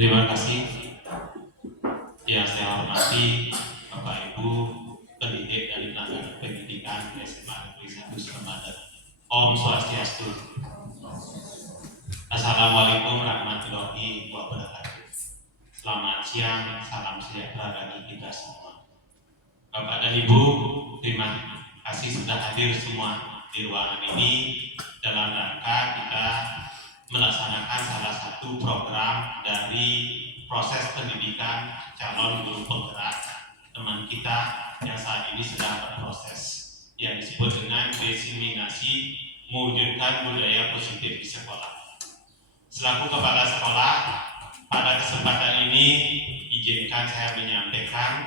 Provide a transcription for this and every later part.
Terima kasih yang saya hormati Bapak Ibu pendidik dari tenaga pendidikan SMA Negeri 1 Srembadan. Om Swastiastu. Assalamualaikum warahmatullahi wabarakatuh. Selamat siang, salam sejahtera bagi kita semua. Bapak dan Ibu, terima kasih sudah hadir semua di ruangan ini dalam rangka kita melaksanakan salah satu program dari proses pendidikan calon guru penggerak teman kita yang saat ini sedang berproses, yang disebut dengan diseminasi mewujudkan budaya positif di sekolah. Selaku kepala sekolah, pada kesempatan ini izinkan saya menyampaikan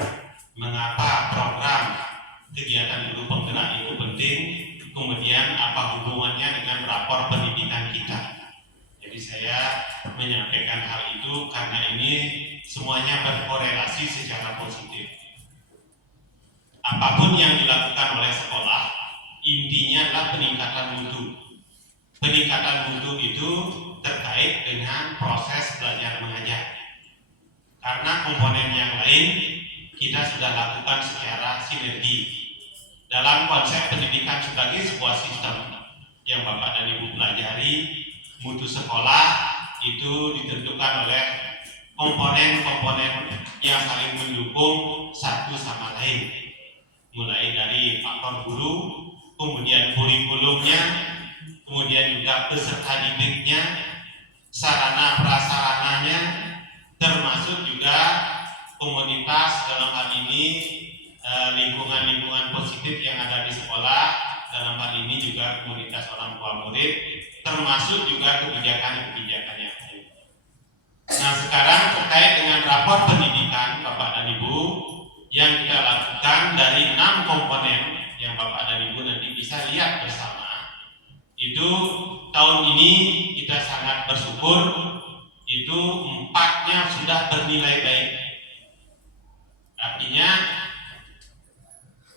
mengapa program kegiatan guru penggerak itu penting, kemudian apa hubungannya dengan rapor pendidikan kita. Jadi saya menyampaikan hal itu karena ini semuanya berkorelasi secara positif. Apapun yang dilakukan oleh sekolah, intinya adalah peningkatan mutu. Peningkatan mutu itu terkait dengan proses belajar mengajar. Karena komponen yang lain kita sudah lakukan secara sinergi. Dalam konsep pendidikan sebagai sebuah sistem yang Bapak dan Ibu pelajari, mutu sekolah itu ditentukan oleh komponen-komponen yang saling mendukung satu sama lain, mulai dari faktor guru, kemudian kurikulumnya, kemudian juga peserta didiknya, sarana prasarananya, termasuk juga komunitas, dalam hal ini lingkungan-lingkungan positif yang ada di sekolah, dalam hal ini juga komunitas orang tua murid, termasuk juga kebijakan-kebijakan yang lain. Nah, sekarang terkait dengan rapor pendidikan Bapak dan Ibu yang kita lakukan dari 6 komponen yang Bapak dan Ibu nanti bisa lihat bersama, itu tahun ini kita sangat bersyukur, itu 4-nya sudah bernilai baik. Artinya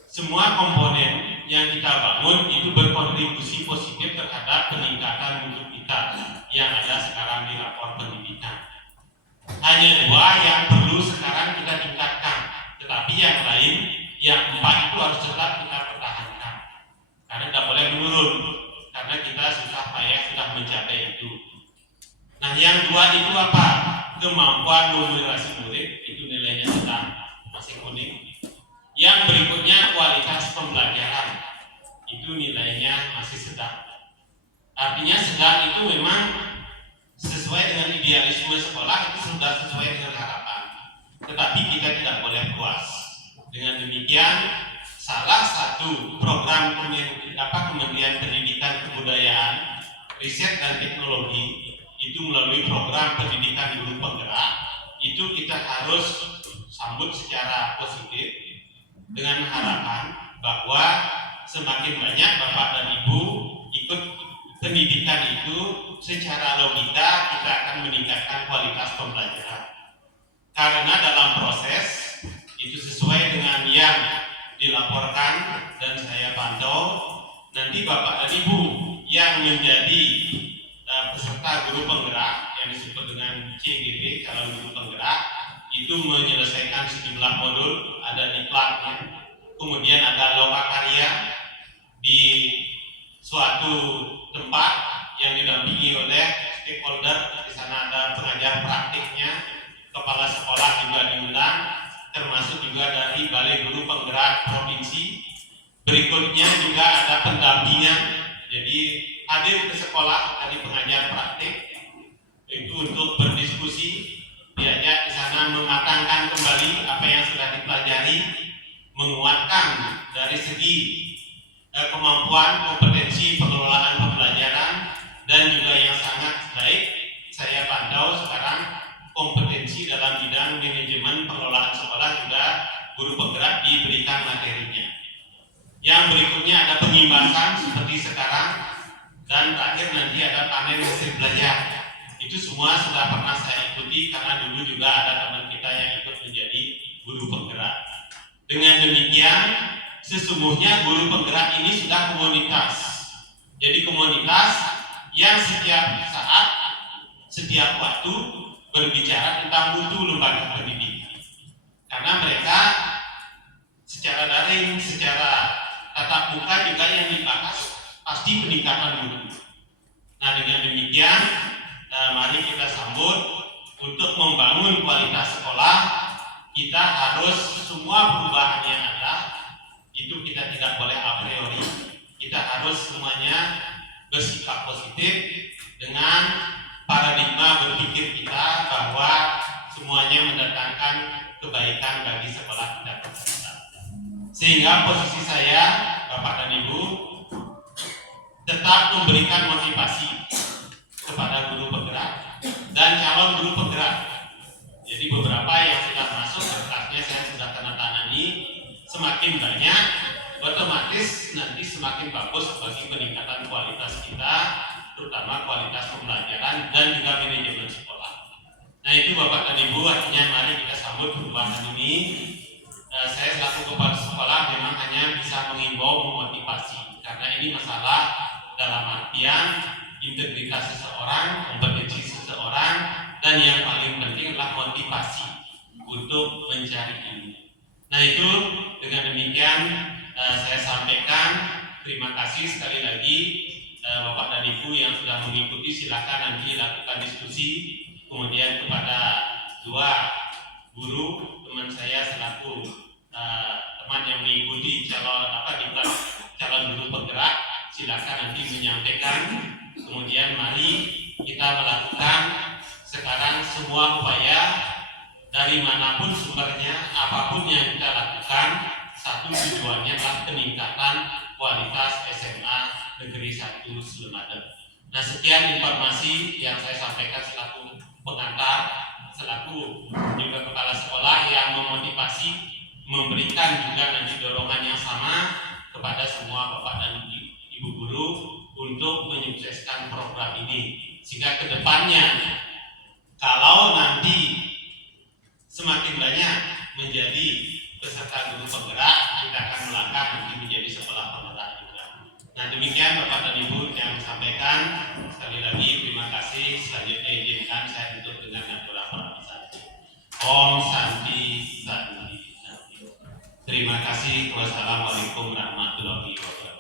semua komponen yang kita bangun itu berkontribusi positif terhadap peningkatan mutu kita yang ada sekarang di rapor pendidikan. Hanya 2 yang perlu sekarang kita tingkatkan, tetapi yang lain, yang 4 itu harus tetap kita pertahankan karena tidak boleh menurun, karena kita susah payah sudah mencapai itu. Nah, yang 2 itu apa? Kemampuan memoderasi murid, itu nilainya sedang, masih kuning. Yang berikutnya kualitas pembelajaran, itu nilainya masih sedang. Artinya sedang itu memang sesuai dengan idealisme sekolah, itu sudah sesuai dengan harapan. Tetapi kita tidak boleh puas. Dengan demikian, salah satu program Kementerian Pendidikan Kebudayaan, Riset dan Teknologi itu melalui program pendidikan guru penggerak, itu kita harus sambut secara positif dengan harapan bahwa semakin banyak Bapak dan Ibu ikut pendidikan itu, secara logika kita akan meningkatkan kualitas pembelajaran. Karena dalam proses itu sesuai dengan yang dilaporkan dan saya pantau, nanti Bapak dan Ibu yang menjadi peserta guru penggerak yang disebut dengan CGP, calon guru penggerak, itu menyelesaikan sejumlah modul, ada diklatnya, kemudian ada lokakarya di suatu tempat yang didampingi oleh stakeholder. Di sana ada pengajar praktiknya, kepala sekolah juga diundang, termasuk juga dari Balai Guru Penggerak Provinsi. Berikutnya juga ada pendampingan, jadi hadir ke sekolah dari pengajar praktik itu untuk berdiskusi, diajak di sana mematangkan kembali apa yang sudah dipelajari, menguatkan dari segi kemampuan, kompetensi pengelolaan pembelajaran, dan juga yang sangat baik saya pantau sekarang kompetensi dalam bidang manajemen pengelolaan sekolah juga guru penggerak diberikan materinya. Yang berikutnya ada pengimbasan seperti sekarang, dan terakhir nanti ada panen hasil belajar. Itu semua sudah pernah saya ikuti karena dulu juga ada teman kita yang ikut menjadi guru penggerak. Dengan demikian, sesungguhnya guru penggerak ini sudah komunitas. Jadi komunitas yang setiap saat, setiap waktu berbicara tentang mutu lembaga pendidikan. Karena mereka secara daring, secara tatap muka juga yang dibahas pasti peningkatan mutu. Nah, dengan demikian mari kita sambut untuk membangun kualitas sekolah. Kita harus semua perubahan yang ada itu kita tidak boleh a priori. Kita harus semuanya bersikap positif dengan paradigma berpikir kita bahwa semuanya mendatangkan kebaikan bagi sekolah kita. Sehingga posisi saya, Bapak dan Ibu, tetap memberikan motivasi kepada guru penggerak dan calon guru penggerak. Jadi beberapa yang sudah masuk berkasnya saya sudah tanda tangani, semakin banyak otomatis nanti semakin bagus bagi peningkatan kualitas kita, terutama kualitas pembelajaran dan juga manajemen sekolah. Nah itu Bapak dan Ibu, artinya mari kita sambut perubahan ini. Saya selaku kepala sekolah memang hanya bisa mengimbau, memotivasi, karena ini masalah dalam artian integritas seseorang, kompetensi seseorang, dan yang paling penting adalah motivasi untuk mencari ilmu. Nah itu dengan demikian saya sampaikan terima kasih sekali lagi Bapak dan Ibu yang sudah mengikuti, silakan nanti lakukan diskusi. Kemudian kepada dua guru teman saya selaku teman yang mengikuti calon guru penggerak, silakan nanti menyampaikan. Kemudian mari kita melakukan sekarang semua upaya dari manapun sumbernya, apapun yang kita lakukan, satu tujuannya adalah peningkatan kualitas SMA Negeri 1 Slemadeg. Nah sekian informasi yang saya sampaikan selaku pengantar, selaku juga kepala sekolah yang memotivasi, memberikan juga nanti dorongan yang sama kepada semua Bapak dan Ibu guru untuk menyukseskan program ini. Sehingga kedepannya kalau nanti semakin banyak menjadi peserta guru penggerak, kita akan melangkah nanti menjadi sekolah penggerak juga. Nah demikian Bapak dan Ibu yang sampaikan. Sekali lagi terima kasih. Selanjutnya izinkan saya tutup dengan beberapa saja. Om Santi Santi. Terima kasih. Wassalamualaikum warahmatullahi wabarakatuh.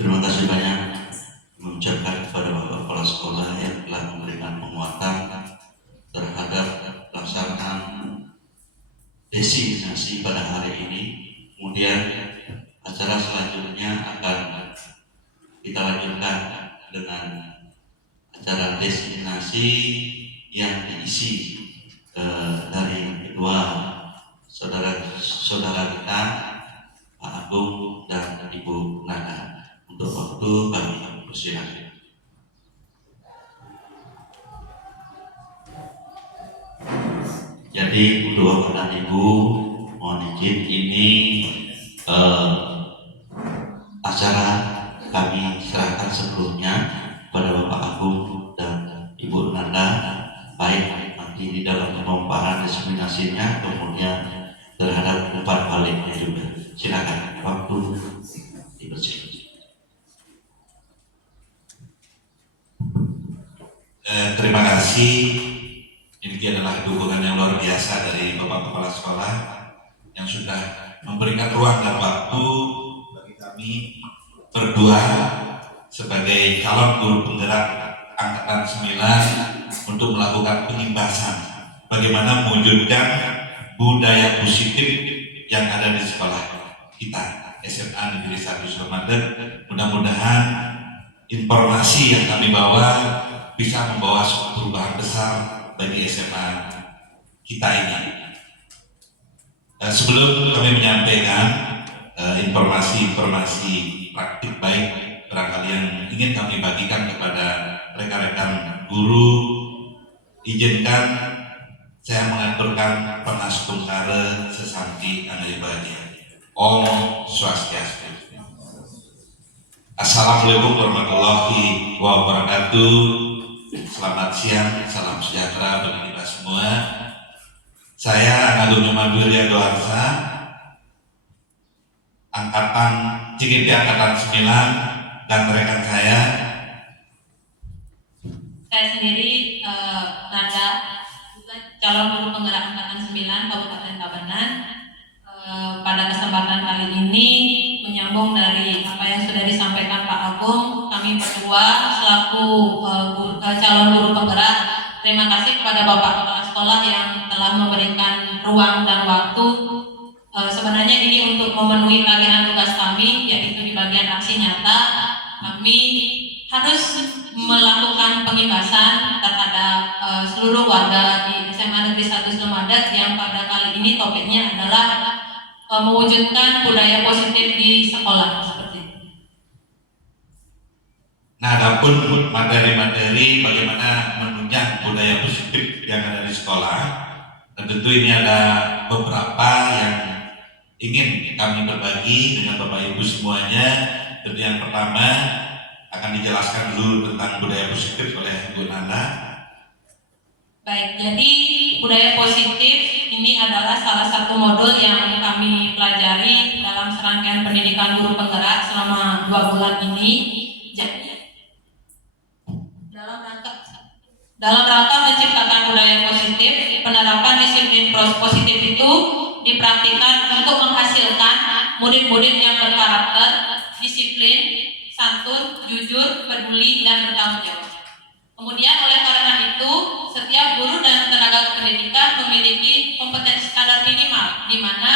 Terima kasih banyak mengucapkan kepada Bapak Kepala Sekolah yang telah memberikan penguatan terhadap pelaksanaan designasi pada hari ini. Kemudian acara selanjutnya akan kita lanjutkan dengan acara designasi yang diisi dari kedua saudara kita Pak Agung dan Ibu Nana. Untuk waktu kami persilakan. Jadi untuk Bapak dan Ibu mohon izin ini acara kami serahkan sebelumnya pada Bapak Agung dan Ibu Nanda, baik nanti di dalam pemaparan diseminasinya, kemudian terhadap umpan baliknya juga. Silakan waktu dipersilakan. Terima kasih. Ini adalah dukungan yang luar biasa dari Bapak Kepala Sekolah yang sudah memberikan ruang dan waktu bagi kami berdua sebagai calon guru penggerak angkatan 9 untuk melakukan pengimbasan bagaimana mewujudkan budaya positif yang ada di sekolah kita SMA Negeri 1 Slemadeg. Mudah-mudahan informasi yang kami bawa bisa membawa suatu perubahan besar bagi SMA kita ini. Sebelum kami menyampaikan informasi-informasi praktik baik barangkali yang ingin kami bagikan kepada rekan-rekan guru, izinkan saya mengaturkan Panas Bungkare Sesanti Anayubaya. Om Swastiastu. Assalamualaikum warahmatullahi wabarakatuh. Selamat siang, salam sejahtera bagi kita semua. Saya Agung Nyoman Wirya Doarsa, angkatan CGP angkatan 9, dan rekan saya Saya sendiri Nanda, calon guru penggerak angkatan 9 Kabupaten Tabanan. Pada kesempatan kali ini menyambung dari apa yang sudah disampaikan Pak Agung, kami berdua selaku calon guru penggerak terima kasih kepada Bapak Kepala Sekolah yang telah memberikan ruang dan waktu. Sebenarnya ini untuk memenuhi tagihan tugas kami, yaitu di bagian aksi nyata kami harus melakukan pengibasan terhadap seluruh warga di SMA Negeri 1 Semadat yang pada kali ini topiknya adalah mewujudkan budaya positif di sekolah seperti itu. Nah, adapun materi-materi bagaimana menunjang budaya positif yang ada di sekolah, dan tentu ini ada beberapa yang ingin kami berbagi dengan Bapak Ibu semuanya. Tentu yang pertama akan dijelaskan dulu tentang budaya positif oleh Bu Nanda. Baik, jadi budaya positif ini adalah salah satu modul yang kami pelajari dalam serangkaian pendidikan guru penggerak selama 2 bulan ini. Jadi dalam rangka menciptakan budaya positif, penerapan disiplin positif itu dipraktikkan untuk menghasilkan murid-murid yang berkarakter, disiplin, santun, jujur, peduli, dan bertanggung jawab. Kemudian oleh karena itu, setiap guru dan tenaga kependidikan memiliki kompetensi standar minimal, di mana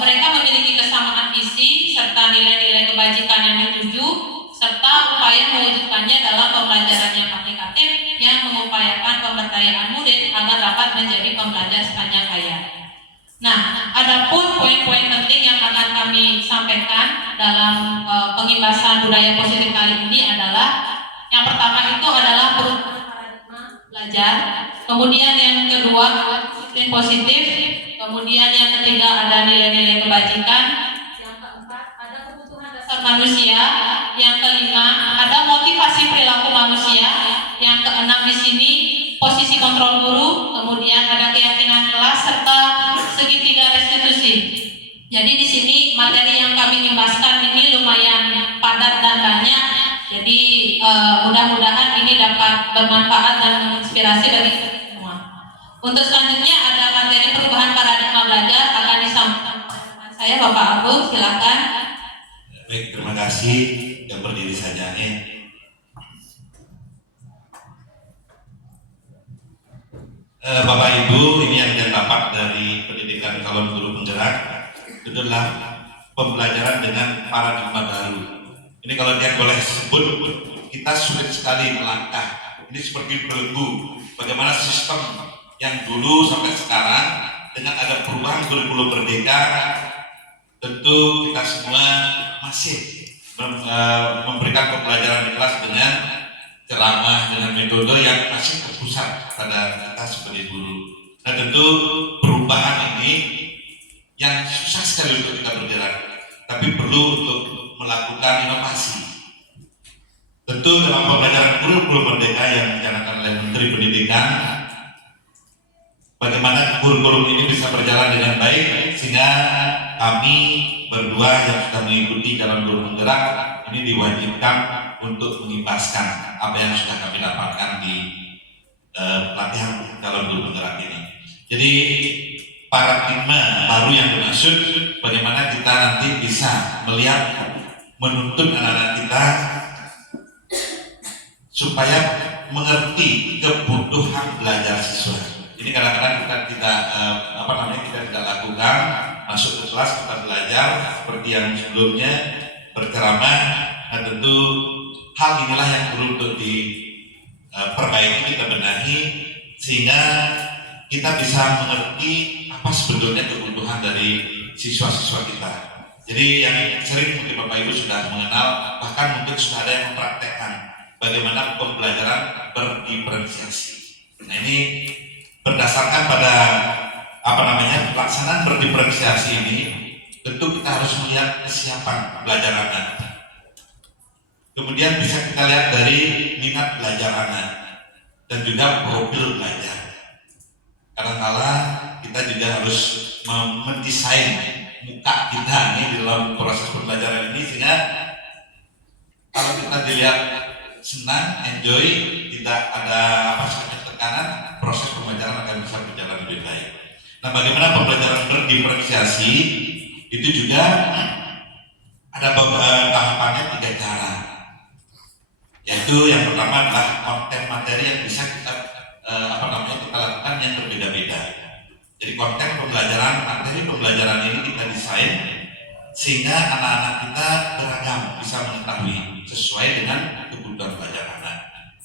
mereka memiliki kesamaan visi serta nilai-nilai kebajikan yang dituju, serta upaya mewujudkannya dalam pembelajaran yang aplikatif yang mengupayakan pemberdayaan murid agar dapat menjadi pembelajar sepanjang hayat. Nah, adapun poin-poin penting yang akan kami sampaikan dalam pengibasan budaya positif kali ini adalah yang pertama itu adalah perubahan paradigma belajar, kemudian yang kedua disiplin positif, kemudian yang ketiga ada nilai-nilai kebajikan, yang keempat ada kebutuhan dasar manusia, yang kelima ada motivasi perilaku manusia, yang keenam di sini posisi kontrol guru, kemudian ada keyakinan kelas serta segitiga restitusi. Jadi di sini materi yang kami imbaskan ini lumayan padat dan banyak. Jadi mudah-mudahan ini dapat bermanfaat dan menginspirasi bagi kita semua. Untuk selanjutnya ada materi perubahan paradigma belajar akan disampaikan oleh saya Bapak Agung, silakan. Baik, terima kasih. Yang berdiri saja nih. Bapak Ibu, ini yang saya dapat dari pendidikan calon guru penggerak itu adalah pembelajaran dengan paradigma baru. Ini kalau dia boleh sebut, kita sulit sekali melangkah. Ini seperti belenggu. Bagaimana sistem yang dulu sampai sekarang dengan ada perubahan kurikulum merdeka, tentu kita semua masih memberikan pembelajaran di kelas dengan ceramah, dengan metode yang masih terpusat pada kita sebagai guru. Nah, tentu perubahan ini yang susah sekali untuk kita bergerak, tapi perlu untuk melakukan inovasi. Tentu dalam pembelajaran kurikulum merdeka yang dicanangkan oleh Menteri Pendidikan, bagaimana kurikulum ini bisa berjalan dengan baik sehingga kami berdua yang sudah mengikuti calon guru penggerak ini diwajibkan untuk mengibaskan apa yang sudah kami dapatkan di pelatihan calon guru penggerak ini. Jadi paradigma baru yang dimaksud bagaimana kita nanti bisa melihat, menuntun anak-anak kita supaya mengerti kebutuhan belajar siswa. Ini kadang-kadang kita tidak kita tidak lakukan, masuk ke kelas kita belajar seperti yang sebelumnya berceramah. Nah, tentu hal inilah yang perlu untuk diperbaiki, kita benahi sehingga kita bisa mengerti apa sebetulnya kebutuhan dari siswa-siswa kita. Jadi yang sering mungkin Bapak Ibu sudah mengenal, bahkan mungkin sudah ada yang mempraktekkan bagaimana pembelajaran berdiferensiasi. Nah, ini berdasarkan pada pelaksanaan berdiferensiasi ini, tentu kita harus melihat kesiapan belajar anak. Kemudian bisa kita lihat dari minat belajar anak dan juga profil belajar. Kadang-kala kita juga harus mendesain muka kita nih di dalam proses pembelajaran ini sehingga kalau kita dilihat senang, enjoy, tidak ada apa semacam tekanan, proses pembelajaran akan bisa berjalan lebih baik. Nah, bagaimana pembelajaran berdiferensiasi itu juga ada beberapa tahapannya 3 cara. Yaitu yang pertama adalah konten materi yang bisa kita kita lakukan yang berbeda-beda. Jadi konten pembelajaran, materi pembelajaran ini kita desain sehingga anak-anak kita beragam, bisa mengetahui sesuai dengan kebutuhan belajar anak.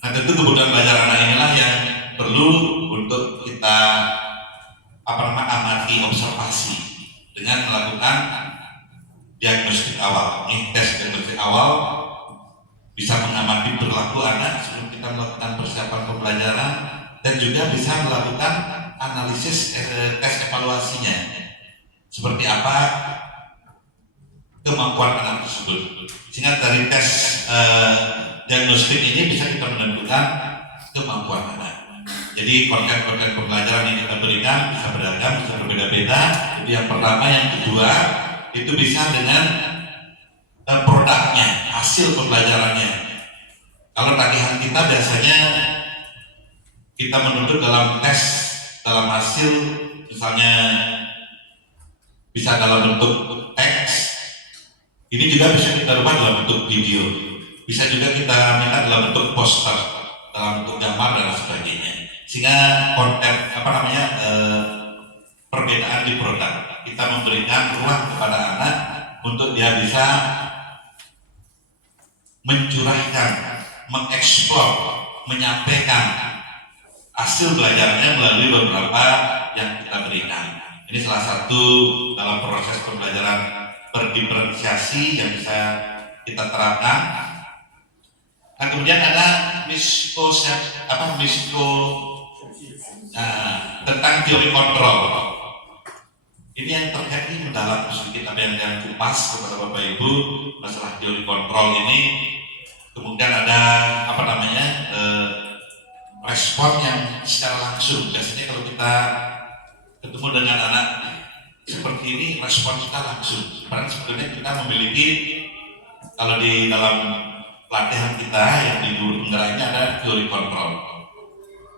Nah, tentu kebutuhan belajar anak inilah yang perlu untuk kita amati, observasi dengan melakukan diagnostik awal. Tes diagnostik awal bisa mengamati perilaku anak sebelum kita melakukan persiapan pembelajaran, dan juga bisa melakukan analisis tes evaluasinya, seperti apa kemampuan anak tersebut. Sehingga dari tes diagnostik ini bisa kita menentukan kemampuan anak. Jadi konten-konten pembelajaran yang kita berikan bisa beragam, bisa berbeda-beda. Jadi yang pertama, yang kedua itu bisa dengan produknya, hasil pembelajarannya. Kalau tagihan kita biasanya kita menuntut dalam tes, dalam hasil, misalnya bisa dalam bentuk teks, ini juga bisa kita rubah dalam bentuk video, bisa juga kita minta dalam bentuk poster, dalam bentuk gambar dan sebagainya. Sehingga konten perbedaan di produk, kita memberikan ruang kepada anak untuk dia bisa mencurahkan, mengeksplor, menyampaikan hasil belajarnya melalui beberapa yang kita berikan. Ini salah satu dalam proses pembelajaran berdiferensiasi yang bisa kita terapkan. Nah, kemudian ada tentang teori kontrol. Ini yang terkait mendalam sedikit apa yang kupas kepada Bapak Ibu masalah teori kontrol ini. Kemudian ada respon yang secara langsung. Biasanya kalau kita ketemu dengan anak seperti ini, respon kita langsung. Padahal sebetulnya kita memiliki, kalau di dalam pelatihan kita yang di guru penggerak ini ada teori kontrol.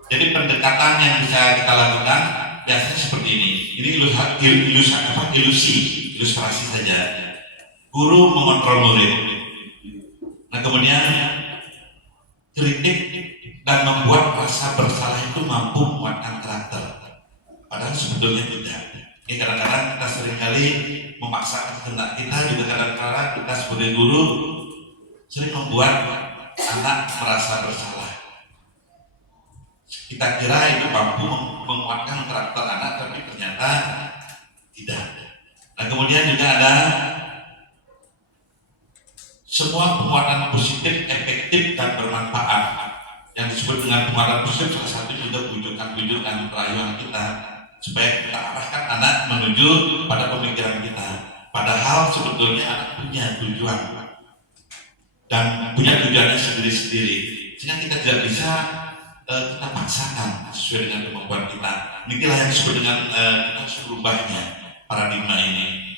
Jadi pendekatan yang bisa kita lakukan biasanya seperti ini. Ini ilustrasi saja. Guru mengontrol murid. Nah, kemudian kritik dan membuat rasa bersalah itu mampu menguatkan karakter. Padahal sebetulnya tidak. Ini kadang-kadang kita seringkali memaksakan kehendak kita, juga kadang-kadang kita sebagai guru sering membuat anak merasa bersalah. Kita kira itu mampu menguatkan karakter anak, tapi ternyata tidak. Nah, kemudian juga ada semua penguatan positif, efektif dan bermanfaat. Yang disebut dengan penguatan positif salah satu juga bujukan perayaan kita supaya kita arahkan anak menuju pada pemikiran kita. Padahal sebetulnya anak punya tujuan dan punya tujuannya sendiri-sendiri, sehingga kita tidak bisa kita paksakan sesuai dengan kemampuan kita. Inilah yang disebut dengan kita harus berubahnya paradigma ini.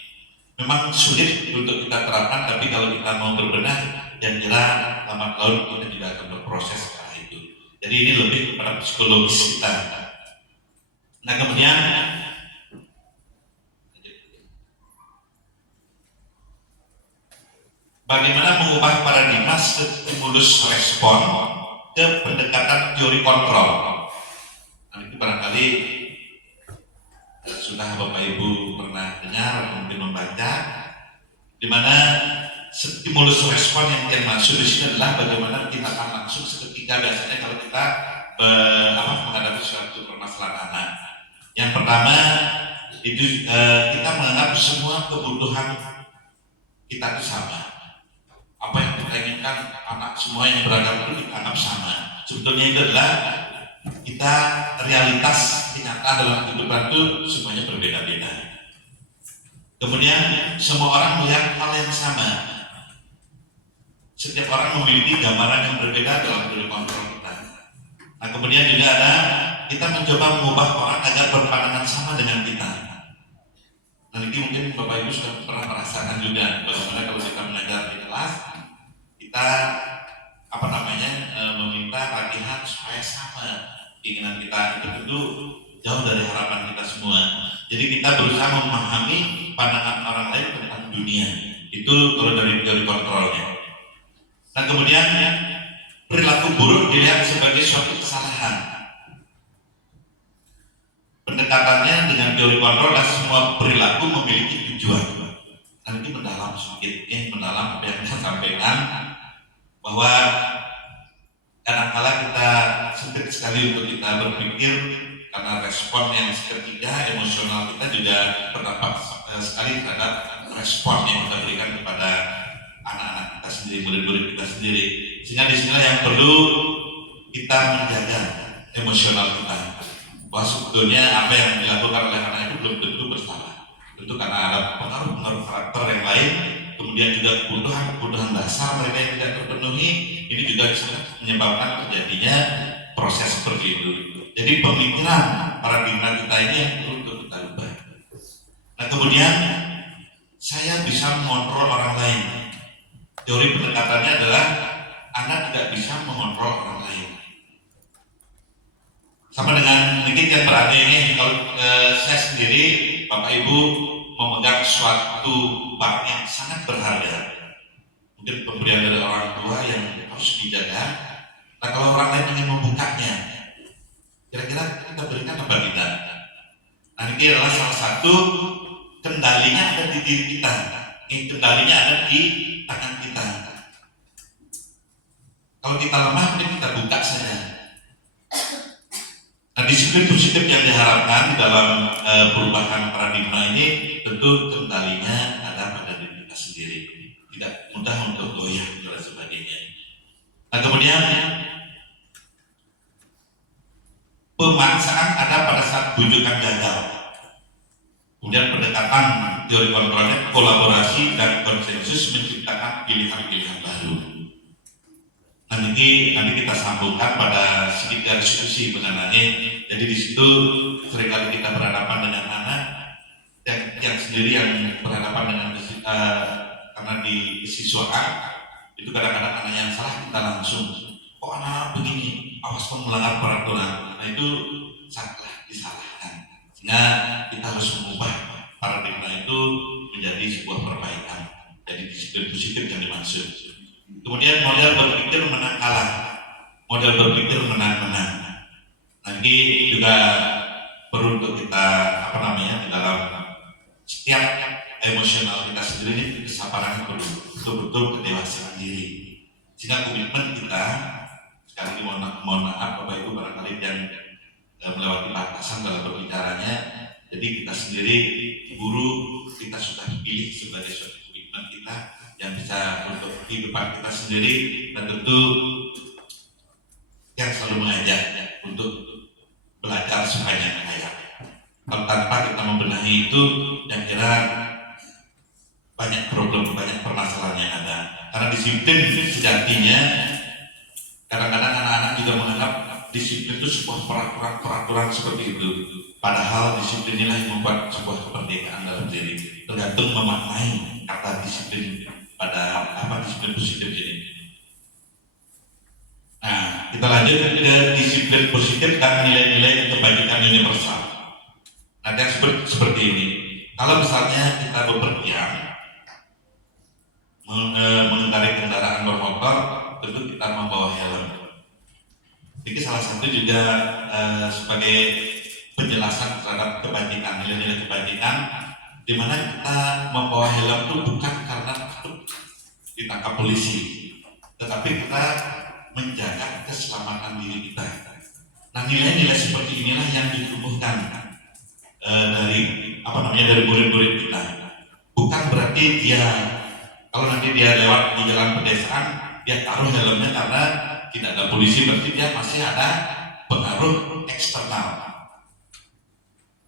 Memang sulit untuk kita terapkan, tapi kalau kita mau berbenah, yang kira lambat laun kita tidak akan berproses ke arah itu. Jadi ini lebih kepada psikologis kita. Nah, kemudian bagaimana mengubah paradigma stimulus respon ke pendekatan teori kontrol. Nah, itu barangkali sudah Bapak Ibu pernah dengar atau mungkin membaca, di mana stimulus respon yang dimaksud di sini adalah bagaimana tindakan langsung seketika biasanya kalau kita menghadapi suatu permasalahan anak. Yang pertama itu kita menganggap semua kebutuhan kita itu sama. Apa yang kita inginkan anak semua yang beragam itu dianggap sama. Sebetulnya itu adalah kita realitas kenyataan dalam kehidupan itu semuanya berbeda-beda. Kemudian semua orang melihat hal yang sama. Setiap orang memiliki gambaran yang berbeda dalam teori kontrol kita. Nah, kemudian juga ada kita mencoba mengubah orang agar berpandangan sama dengan kita. Nah, ini mungkin Bapak Ibu sudah pernah merasakan juga bagaimana kalau kita mengajar di kelas, kita meminta latihan supaya sama keinginan kita. Itu tentu jauh dari harapan kita semua. Jadi kita berusaha memahami pandangan orang lain tentang dunia. Itu kalau dari teori kontrolnya. Nah kemudian perilaku buruk dilihat sebagai suatu kesalahan. Pendekatannya dengan teori kontrol adalah semua perilaku memiliki tujuan. Nanti mendalam sedikit, mendalam apa yang saya sampaikan, bahwa kadang-kala kita sempit sekali untuk kita berpikir karena respon yang ketiga, emosional kita juga berdampak sekali terhadap respon yang kita berikan kepada anak-anak kita sendiri, murid-murid kita sendiri. Sehingga disinilah yang perlu kita menjaga emosional kita, bahwa sebetulnya apa yang dilakukan oleh anak itu belum tentu bersalah. Tentu karena ada pengaruh-pengaruh karakter yang lain, kemudian juga kebutuhan dasar mereka yang tidak terpenuhi, ini juga bisa menyebabkan terjadinya proses seperti itu. Jadi pemikiran paradigma kita ini yang perlu untuk kita ubah. Nah kemudian saya bisa mengontrol orang lain. Teori pendekatannya adalah Anda tidak bisa mengontrol orang lain. Sama dengan mungkin yang berada ini, kalau saya sendiri, Bapak Ibu memegang suatu barang yang sangat berharga, mungkin pemberian dari orang tua yang harus dijaga. Nah kalau orang lain ingin membukanya, kira-kira kita berikan apa tidak? Nah ini adalah salah satu kendalinya ada di diri kita, kendalinya ada di tangan kita. Kalau kita lemah, mungkin kita buka saja. Nah, disiplin positif yang diharapkan dalam perubahan paradigma ini tentu kendalinya ada pada diri kita sendiri, tidak mudah untuk goyah dan sebagainya. Nah, kemudian pemaksaan ada pada saat bujukan gagal. Kemudian pendekatan teori kontrolnya kolaborasi dan konsensus menciptakan pilihan-pilihan baru. Nah, nanti kita sambungkan pada sedikit diskusi mengenai. Jadi di situ seringkali kita berhadapan dengan anak yang sendiri yang berhadapan dengan karena di siswaan itu kadang-kadang anak yang salah kita langsung, kok anak begini, awas kau melanggar peraturan. Nah itu sangatlah disalahkan. Sehingga kita harus mengubah paradigma itu menjadi sebuah perbaikan. Jadi disiplin positif yang dimaksud. Kemudian model berpikir menang kalah, model berpikir menang-menang. Nanti juga perlu untuk kita di dalam setiap emosional kita sendiri, kesabaran perlu, betul-betul kedewasaan diri. Sehingga komitmen kita, sekali lagi mohon maaf Bapak Ibu barangkali yang melewati batasan dalam berbicaranya. Jadi kita sendiri, guru kita sudah dipilih sebagai suatu komitmen kita yang bisa untuk kehidupan kita sendiri, dan tentu yang selalu mengajak untuk belajar sebanyak hayat. Kalau tanpa kita membenahi itu, yang kira banyak problem, banyak permasalahan yang ada. Karena disiplin sejatinya, kadang-kadang anak-anak juga menganggap disiplin itu sebuah peraturan seperti itu. Padahal disiplin inilah yang membuat sebuah kemerdekaan dalam diri. Tergantung memaknai kata disiplin pada disiplin positif ini. Nah, kita lanjut ke disiplin positif dan nilai-nilai kebajikan universal. Nah, yang seperti ini. Kalau misalnya kita bepergian mengendarai kendaraan bermotor, tentu kita membawa helm. Ini salah satu juga sebagai penjelasan terhadap kebajikan, nilai-nilai kebajikan, di mana kita membawa helm itu bukan karena takut ditangkap polisi, tetapi kita menjaga keselamatan diri kita. Nah, nilai-nilai seperti inilah yang ditumbuhkan dari murid-murid kita. Bukan berarti dia kalau nanti dia lewat di jalan pedesaan dia taruh helmnya karena tidak ada polisi, berarti dia masih ada pengaruh eksternal.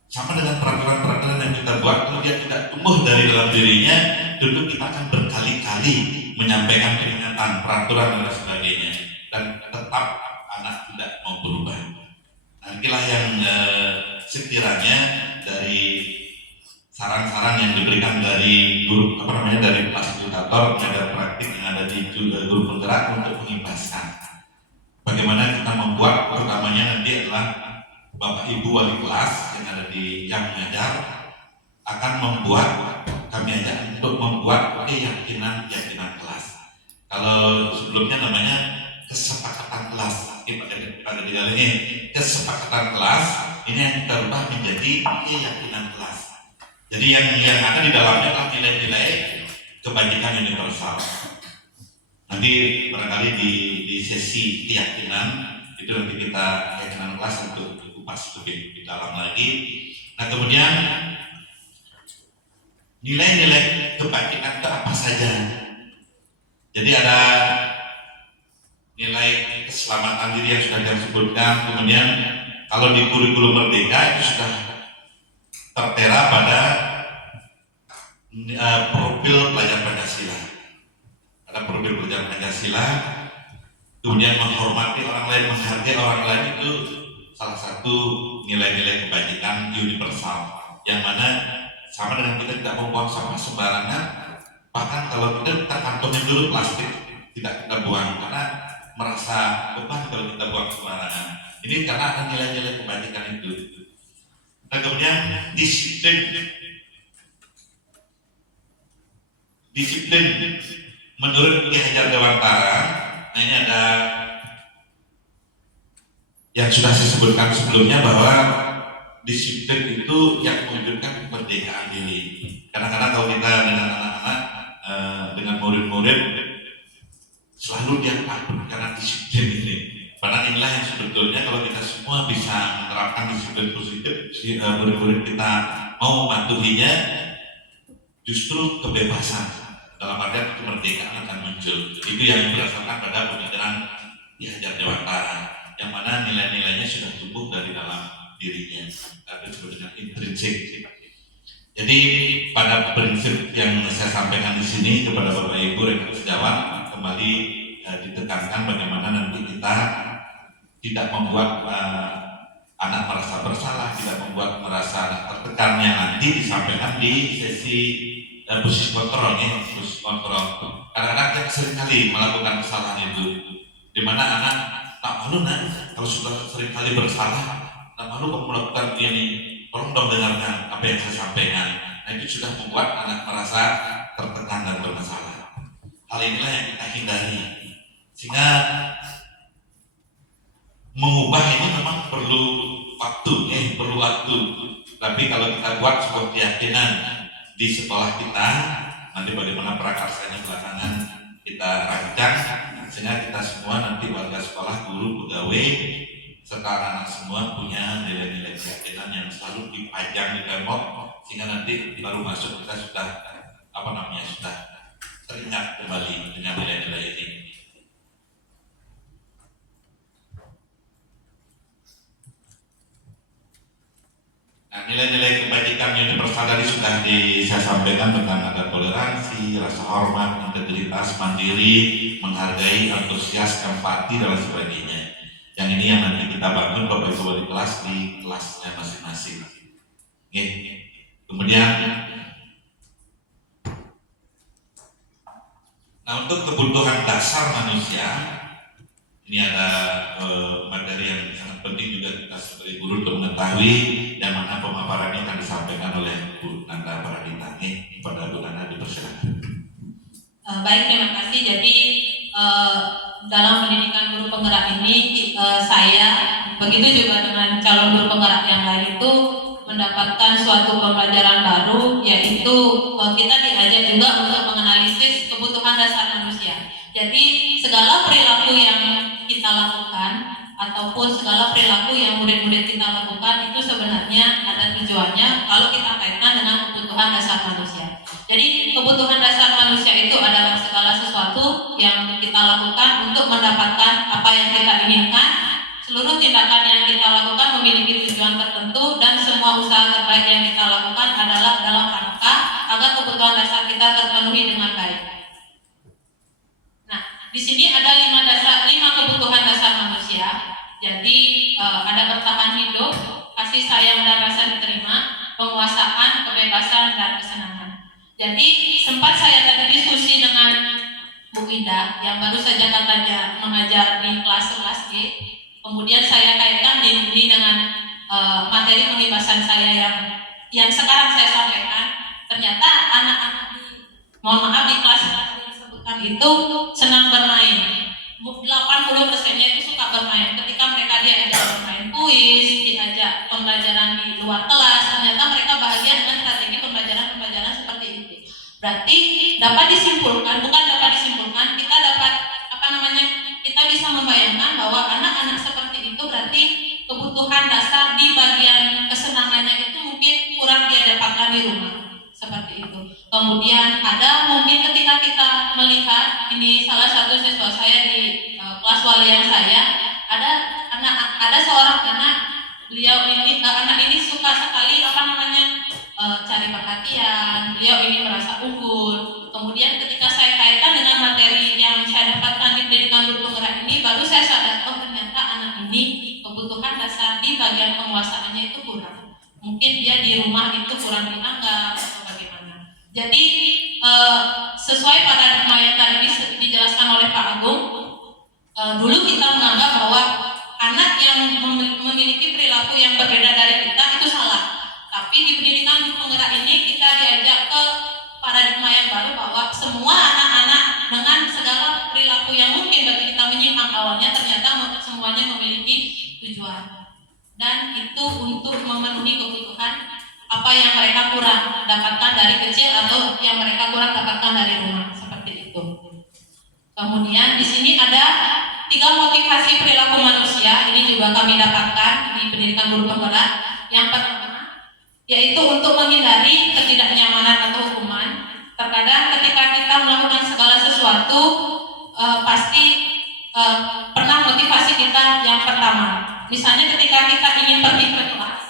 Sama dengan peraturan-peraturan yang kita buat, kalau dia tidak tumbuh dari dalam dirinya, tentu kita akan berkali-kali menyampaikan peringatan, peraturan dan sebagainya, dan tetap anak tidak mau berubah. Nah, inilah yang sekiranya dari saran-saran yang diberikan dari guru dari fasilitator, pengajar praktik yang ada di guru penggerak untuk mengimbaskan bagaimana kita membuat, pertamanya nanti adalah Bapak Ibu wali kelas yang ada di yang mengajar akan membuat, kami ajak untuk membuat keyakinan kelas. Kalau sebelumnya namanya kesepakatan kelas, pada ini kesepakatan kelas, ini yang kita ubah menjadi keyakinan kelas. Jadi yang ada di dalamnya adalah nilai-nilai kebajikan universal. Nanti barangkali di sesi keyakinan itu nanti kita keyakinan kelas untuk dikupas lebih dalam lagi. Nah kemudian nilai-nilai kebajikan itu apa saja? Jadi ada nilai keselamatan diri yang sudah disebutkan. Kemudian kalau di kurikulum Merdeka itu sudah tertera pada profil pelajar Pancasila. Ada profil pelajar Pancasila. Kemudian menghormati orang lain, menghargai orang lain itu salah satu nilai-nilai kebajikan universal. Yang mana sama dengan kita tidak membuang sampah sembarangan. Bahkan kalau kita kantongin dulu plastik, tidak kita buang karena merasa beban kalau kita buang sembarangan. Ini karena ada nilai-nilai kebajikan itu. Nah kemudian disiplin menurut Ki Hajar Dewantara. Nah ini ada yang sudah saya sebutkan sebelumnya bahwa disiplin itu yang menunjukkan kemerdekaan diri. Kadang-kadang kalau kita dengan anak-anak, dengan murid-murid selalu dia takut karena disiplin ini. Padahal inilah yang sebetulnya kalau kita semua bisa menerapkan disiplin positif, murid-murid kita mau mematuhinya, justru kebebasan dalam artian kemerdekaan akan muncul. Itu yang berdasarkan pada pemikiran Ki Hajar Dewantara, yang mana nilai-nilainya sudah tumbuh dari dalam dirinya, ada disebut dengan intrinsik. Jadi pada prinsip yang saya sampaikan di sini kepada Bapak Ibu rekan sejawat, kembali ditekankan bagaimana nanti kita tidak membuat anak merasa bersalah, tidak membuat merasa anak tertekan, yang nanti disampaikan di sesi posisi kontrol, posisi kontrol. Kadang-kadang kita seringkali melakukan kesalahan itu, di mana anak tak malu kalau sudah seringkali bersalah, tak malu kalau melakukan ini. Tolong dong dengarkan apa yang saya sampaikan. Nah itu sudah membuat anak merasa tertekan dan bermasalah. Hal inilah yang kita hindari. Sehingga mengubah ini memang perlu waktu, perlu waktu. Tapi kalau kita buat sebuah keyakinan di sekolah kita, nanti bagaimana prakarsanya belakangan kita rancang, sehingga kita semua nanti warga sekolah, guru, pegawai, serta anak semua punya nilai-nilai keyakinan yang selalu dipajang di tembok, sehingga nanti baru masuk kita sudah sudah teringat kembali dengan nilai-nilai ini. Nah, nilai-nilai kebajikan yang universal tadi sudah saya sampaikan tentang ada toleransi, rasa hormat, integritas, mandiri, menghargai, antusias, empati, dan lain sebagainya. Yang ini yang nanti kita bangun Bapak Ibu wali kelas di kelasnya masing-masing. Kemudian, nah untuk kebutuhan dasar manusia, ini ada materi yang sangat penting juga kita sebagai guru untuk mengetahui, yang mana pemaparannya akan disampaikan oleh Bu Nanda Pradita. Kepada Bu Nanda dipersilakan. Baik, terima kasih. Jadi dalam pendidikan guru penggerak ini saya begitu juga dengan calon guru penggerak yang lain itu mendapatkan suatu pembelajaran baru, yaitu kita diajak juga untuk menganalisis kebutuhan dasar manusia. Jadi segala perilaku yang kita lakukan ataupun segala perilaku yang murid-murid kita lakukan itu sebenarnya ada tujuannya kalau kita kaitkan dengan kebutuhan dasar manusia. Jadi kebutuhan dasar manusia itu adalah segala sesuatu yang kita lakukan untuk mendapatkan apa yang kita inginkan. Seluruh tindakan yang kita lakukan memiliki tujuan tertentu, dan semua usaha terbaik yang kita lakukan adalah dalam rangka agar kebutuhan dasar kita terpenuhi dengan baik. Nah, di sini ada 5 kebutuhan dasar manusia. Jadi ada bertahan hidup, kasih sayang dan rasa diterima, penguasaan, kebebasan, dan kesenangan. Jadi sempat saya tadi diskusi dengan Bu Ida yang baru saja katanya mengajar di kelas 11 G. Kemudian saya kaitkan ini dengan materi pembebasan saya yang sekarang saya sampaikan. Ternyata anak-anak di kelas yang disebutkan itu senang bermain. 80%-nya itu suka bermain. Ketika mereka diajak bermain kuis, diajak pembelajaran di luar kelas, ternyata mereka bahagia dengan strategi pembelajaran seperti itu. Berarti dapat disimpulkan, kita dapat kita bisa membayangkan bahwa anak-anak seperti itu berarti kebutuhan dasar di bagian kesenangannya itu mungkin kurang dia dapatkan di rumah. Seperti itu. Kemudian ada mungkin ketika kita melihat ini salah satu siswa saya di kelas walian saya, ada seorang anak, anak ini suka sekali cari perhatian, beliau ingin merasa unggul. Kemudian ketika saya kaitkan dengan materi yang saya dapatkan di pendidikan guru penggerak ini, baru saya sadar, oh ternyata anak ini kebutuhan dasar di bagian penguasaannya itu kurang. Mungkin dia di rumah itu kurang dianggap atau bagaimana. Jadi sesuai paradigma yang tadi dijelaskan oleh Pak Agung, dulu kita menganggap bahwa anak yang memiliki perilaku yang berbeda dari kita itu salah. Tapi di pendidikan guru penggerak ini kita diajak ke paradigma yang baru bahwa semua anak-anak dengan segala perilaku yang mungkin bagi kita menyimpang awalnya ternyata semuanya memiliki tujuan. Dan itu untuk memenuhi kebutuhan apa yang mereka kurang dapatkan dari kecil atau yang mereka kurang dapatkan dari rumah, seperti itu. Kemudian di sini ada 3 motivasi perilaku manusia, ini juga kami dapatkan di pendidikan guru penggerak. Yang pertama yaitu untuk menghindari ketidaknyamanan atau hukuman. Terkadang ketika kita melakukan segala sesuatu pasti pernah motivasi kita yang pertama. Misalnya ketika kita ingin pergi ke kelas,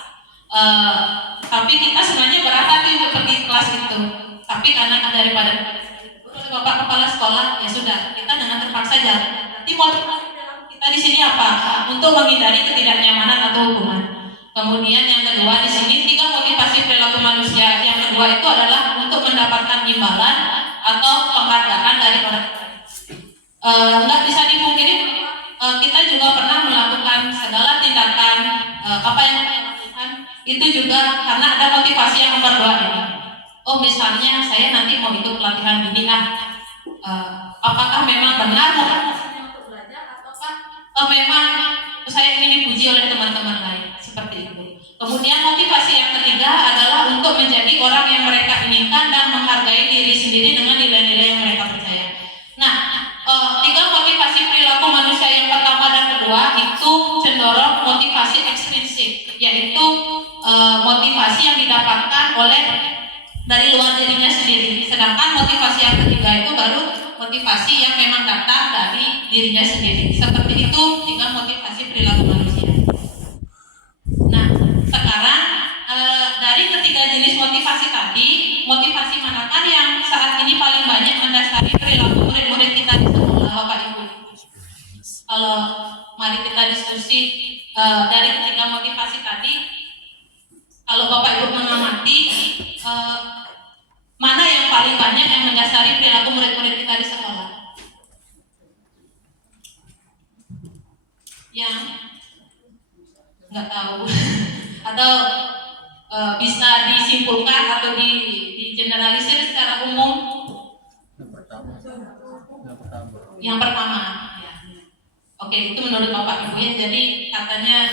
tapi kita sebenarnya berhati untuk pergi ke kelas itu, tapi karena daripada Bapak Kepala Sekolah, ya sudah, kita dengan terpaksa jalan. Nanti motivasi kita di sini apa? Untuk menghindari ketidaknyamanan atau hukuman. Kemudian yang kedua di sini 3 motivasi perilaku manusia. Yang kedua itu adalah untuk mendapatkan imbalan atau penghargaan dari orang lain. Nggak bisa dipungkiri kita juga pernah melakukan segala tindakan apa yang kita lakukan itu juga karena ada motivasi yang nomor 2 ini. Oh misalnya saya nanti mau ikut pelatihan ini apakah memang benar untuk belajar ataukah memang saya ingin dipuji oleh teman-teman lain, seperti itu. Kemudian motivasi yang ketiga adalah untuk menjadi orang yang mereka inginkan dan menghargai diri sendiri dengan nilai-nilai yang mereka percaya. Nah, 3 motivasi perilaku manusia yang pertama dan kedua itu cenderung motivasi ekstrinsik, yaitu motivasi yang didapatkan oleh dari luar dirinya sendiri. Sedangkan motivasi yang ketiga itu baru motivasi yang memang datang dari dirinya sendiri. Seperti itu 3 motivasi perilaku manusia. Nah, sekarang dari ketiga jenis motivasi tadi, motivasi manakah yang saat ini paling banyak mendasari perilaku murid-murid kita di sekolah, Bapak Ibu? Kalau mari kita diskusi dari ketiga motivasi tadi, kalau Bapak Ibu mengamati mana yang paling banyak yang mendasari perilaku murid-murid kita di sekolah? Yang nggak tahu atau bisa disimpulkan atau digeneralisir secara umum? Yang pertama ya. Oke, itu menurut Bapak Ibu ya. Jadi katanya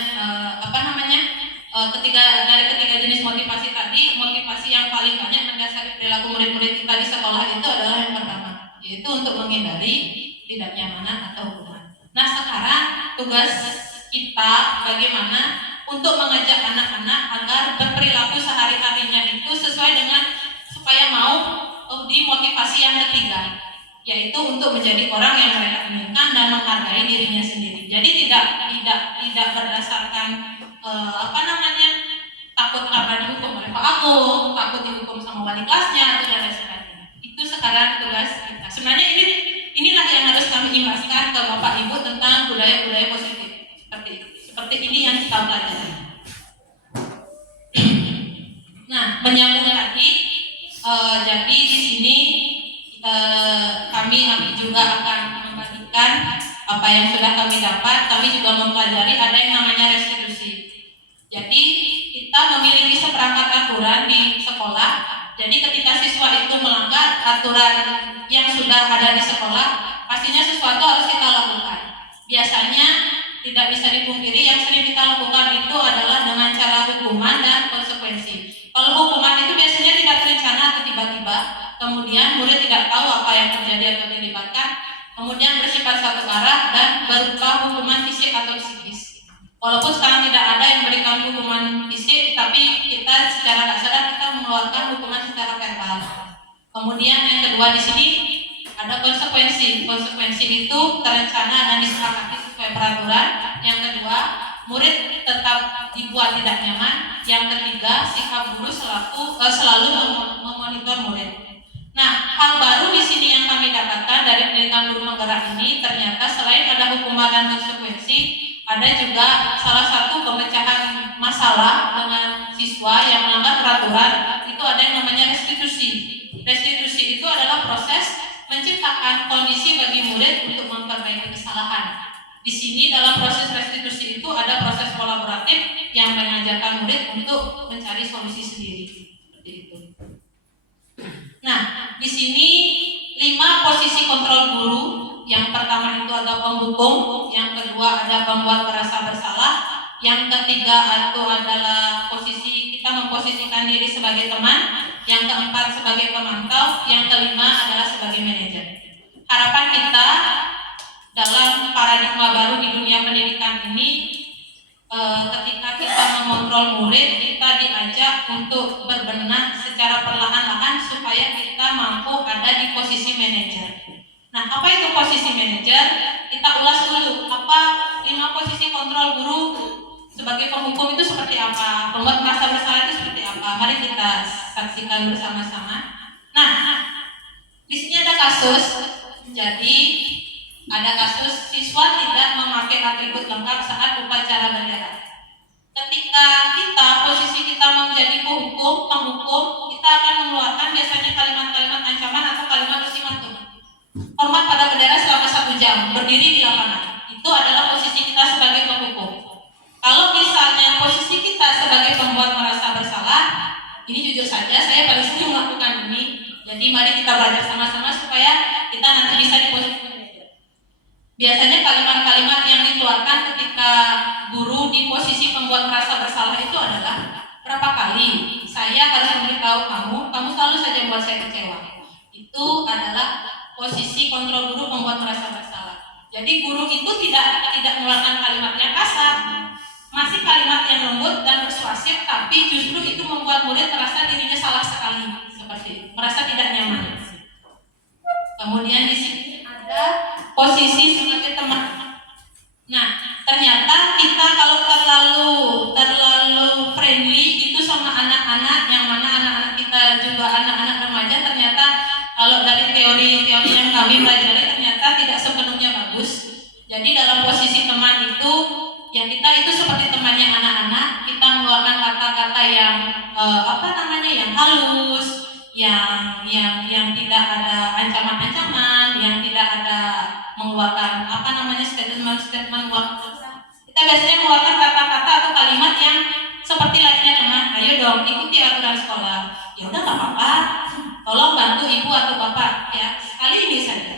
dari ketiga jenis motivasi tadi, motivasi yang paling banyak mendasari perilaku murid-murid kita di sekolah itu adalah yang pertama, yaitu untuk menghindari ketidaknyamanan atau hukuman. Nah, sekarang tugas kita bagaimana untuk mengajak anak-anak agar berperilaku sehari-harinya itu sesuai dengan supaya mau dimotivasi yang ketiga, yaitu untuk menjadi orang yang mereka inginkan dan menghargai dirinya sendiri. Jadi tidak berdasarkan takut karena dihukum oleh Pak Agung, takut dihukum sama wali kelasnya dan lain sebagainya. Itu sekarang tugas kita. Sebenarnya inilah yang harus kami imbaskan ke Bapak Ibu tentang budaya-budaya positif seperti ini yang kita pelajari. Nah, menyambung lagi, jadi di sini kami juga juga akan membagikan apa yang sudah kami dapat. Kami juga mempelajari ada yang namanya restitusi. Jadi kita memiliki seperangkat aturan di sekolah. Jadi ketika siswa itu melanggar aturan yang sudah ada di sekolah, pastinya sesuatu harus kita lakukan. Biasanya tidak bisa dipungkiri yang sering kita lakukan itu adalah dengan cara hukuman dan konsekuensi. Kalau hukuman itu biasanya tidak terencana atau tiba-tiba, kemudian murid tidak tahu apa yang terjadi atau dilibatkan, kemudian bersifat satu arah dan berupa hukuman fisik atau psikis. Walaupun sekarang tidak ada yang memberikan hukuman fisik, tapi kita secara tak sadar kita mengeluarkan hukuman secara verbal. Kemudian yang kedua di sini ada konsekuensi. Konsekuensi itu terencana dan disepakati sesuai peraturan. Yang kedua, murid tetap dibuat tidak nyaman. Yang ketiga, sikap guru selalu memonitor murid. Nah, hal baru di sini yang kami dapatkan dari pendidikan guru penggerak ini, ternyata selain ada hukuman dan konsekuensi, ada juga salah satu pemecahan masalah dengan siswa yang melanggar peraturan, itu ada yang namanya restitusi. Restitusi itu adalah proses menciptakan kondisi bagi murid untuk memperbaiki kesalahan. Di sini dalam proses restitusi itu ada proses kolaboratif yang mengajarkan murid untuk mencari solusi sendiri. Seperti itu. Nah, di sini 5 posisi kontrol guru. Yang pertama itu ada penghukum, yang kedua ada pembuat merasa bersalah, yang ketiga itu adalah posisi kita memposisikan diri sebagai teman, yang keempat sebagai pemantau, yang kelima adalah sebagai manajer. Harapan kita dalam paradigma baru di dunia pendidikan ini, ketika kita mengontrol murid, kita diajak untuk berbenah secara perlahan-lahan supaya kita mampu ada di posisi manajer. Nah, apa itu posisi manajer? Kita ulas dulu, apa 5 posisi kontrol guru sebagai penghukum itu seperti apa? Pembuat merasa bersalah itu seperti apa? Mari kita saksikan bersama-sama. Nah, di sini ada kasus. Jadi, ada kasus siswa tidak memakai atribut lengkap saat upacara bendera. Ketika posisi kita menjadi penghukum, kita akan mengeluarkan biasanya kalimat-kalimat ancaman atau kalimat ultimatum. Hormat pada bendera selama 1 jam, berdiri di lapangan. Itu adalah posisi kita sebagai penghukum. Kalau misalnya posisi kita sebagai pembuat merasa bersalah, ini jujur saja saya paling sering melakukan ini. Jadi mari kita belajar sama-sama supaya kita nanti bisa di posisi manajer. Biasanya kalimat-kalimat yang dikeluarkan ketika guru di posisi pembuat merasa bersalah itu adalah, berapa kali saya harus memberitahu kamu selalu saja membuat saya kecewa. Itu adalah posisi kontrol guru membuat merasa bersalah. Jadi guru itu tidak mengeluarkan kalimat yang kasar, masih kalimat yang lembut dan persuasif, tapi justru itu membuat murid merasa dirinya salah sekali, seperti itu, merasa tidak nyaman. Kemudian di sini ada posisi sebagai teman. Nah, ternyata kita kalau terlalu friendly itu sama anak-anak, yang mana anak-anak kita juga anak-anak remaja, ternyata kalau dari teori-teori yang kami pelajari ternyata tidak sepenuhnya bagus. Jadi dalam posisi teman itu, ya kita itu seperti temannya anak-anak, kita mengeluarkan kata-kata yang yang halus, yang tidak ada ancaman-ancaman, yang tidak ada mengeluarkan statement kita biasanya mengeluarkan kata-kata atau kalimat yang seperti layaknya teman. Ayo dong, ikuti aturan sekolah. Ya udah nggak apa-apa. Tolong bantu ibu atau bapak ya. Sekali ini saja.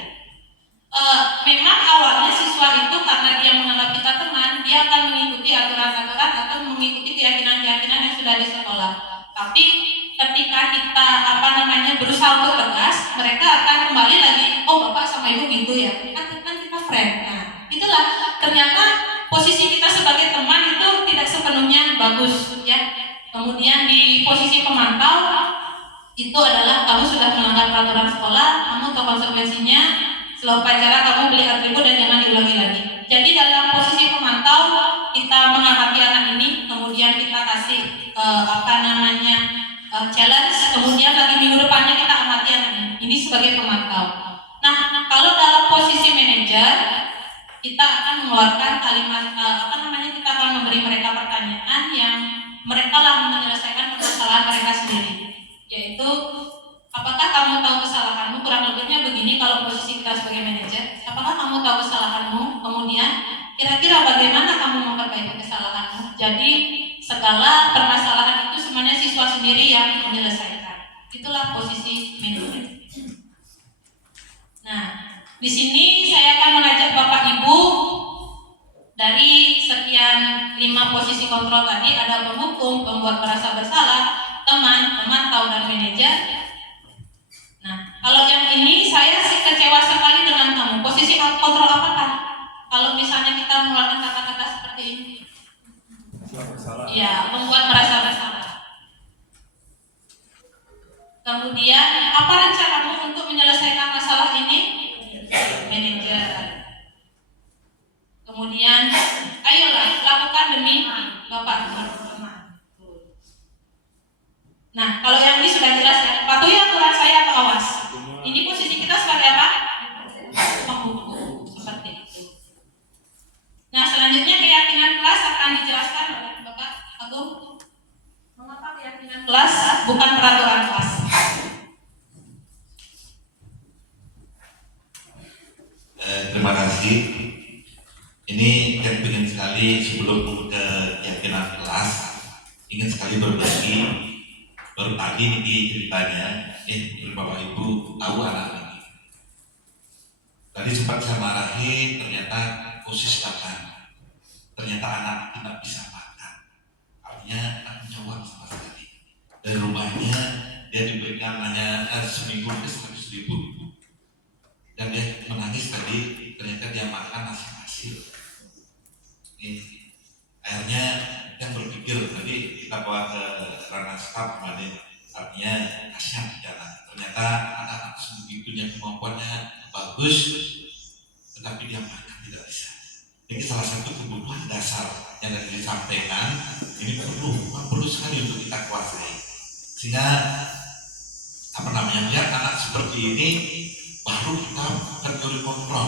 Memang awalnya siswa itu karena dia menganggap kita teman, dia akan mengikuti aturan-aturan atau mengikuti keyakinan-keyakinan yang sudah di sekolah. Tapi ketika kita berusaha untuk tegas, mereka akan kembali lagi, oh bapak sama ibu gitu ya, kan kita friend. Nah, itulah ternyata posisi kita sebagai teman itu tidak sepenuhnya bagus ya. Kemudian di posisi pemantau itu adalah kamu sudah melanggar peraturan sekolah, kamu tahu konsekuensinya. Setelah upacara kamu beli atribut dan jangan diulangi lagi. Jadi dalam posisi pemantau kita mengamati anak ini, kemudian kita kasih challenge, kemudian lagi minggu depannya kita amati anak ini. Ini sebagai pemantau. Nah, kalau dalam posisi manajer kita akan mengeluarkan kalimat kita akan memberi mereka pertanyaan yang mereka lah menyelesaikan permasalahan mereka sendiri. Yaitu, apakah kamu tahu kesalahanmu? Kurang lebihnya begini, kalau posisi kita sebagai manajer, apakah kamu tahu kesalahanmu? Kemudian kira-kira bagaimana kamu memperbaiki kesalahanmu? Jadi segala permasalahan itu sebenarnya siswa sendiri yang menyelesaikan. Itulah posisi manajer. Nah, di sini saya akan mengajak Bapak Ibu dari sekian 5 posisi kontrol tadi, ada penghukum, pembuat merasa bersalah, teman, pemantau, dan manajer. Nah, kalau yang ini saya sih kecewa sekali dengan kamu. Posisi kontrol apakah? Kalau misalnya kita mengeluarkan kata-kata seperti ini, ya, membuat merasa bersalah. Kemudian, apa rencanamu untuk menyelesaikan masalah ini? Manajer. Kemudian, ayolah lakukan demi Bapak. Nah, kalau yang ini sudah jelas ya, patuhi aturan saya atau awas. Ini posisi kita sebagai apa? Penghukum, seperti itu. Nah, selanjutnya keyakinan kelas akan dijelaskan oleh Bapak Agung. Mengapa keyakinan kelas bukan peraturan kelas? Terima kasih. Ini saya ingin sekali sebelum ke keyakinan kelas, ingin sekali berbagi. Baru tadi ini ceritanya, Bapak Ibu tahu anak ini. Tadi sempat saya marahi, ternyata khusus makan. Ternyata anak tidak bisa makan. Artinya tak punya uang sama sekali. Dari rumahnya dia diberikan hanya seminggu ke 100.000. Dan dia menangis tadi, ternyata dia makan nasi pasir. Akhirnya yang berpikir tadi kita bawa ke ranah staf kemarin, artinya kasihan jalan. Ternyata anak-anak sebegitunya kemampuannya bagus, tetapi dia makan tidak bisa. Jadi salah satu kebutuhan dasar yang tadi disampaikan ini perlu sekali untuk kita kuasai. Sehingga melihat anak seperti ini baru kita ke teori kontrol,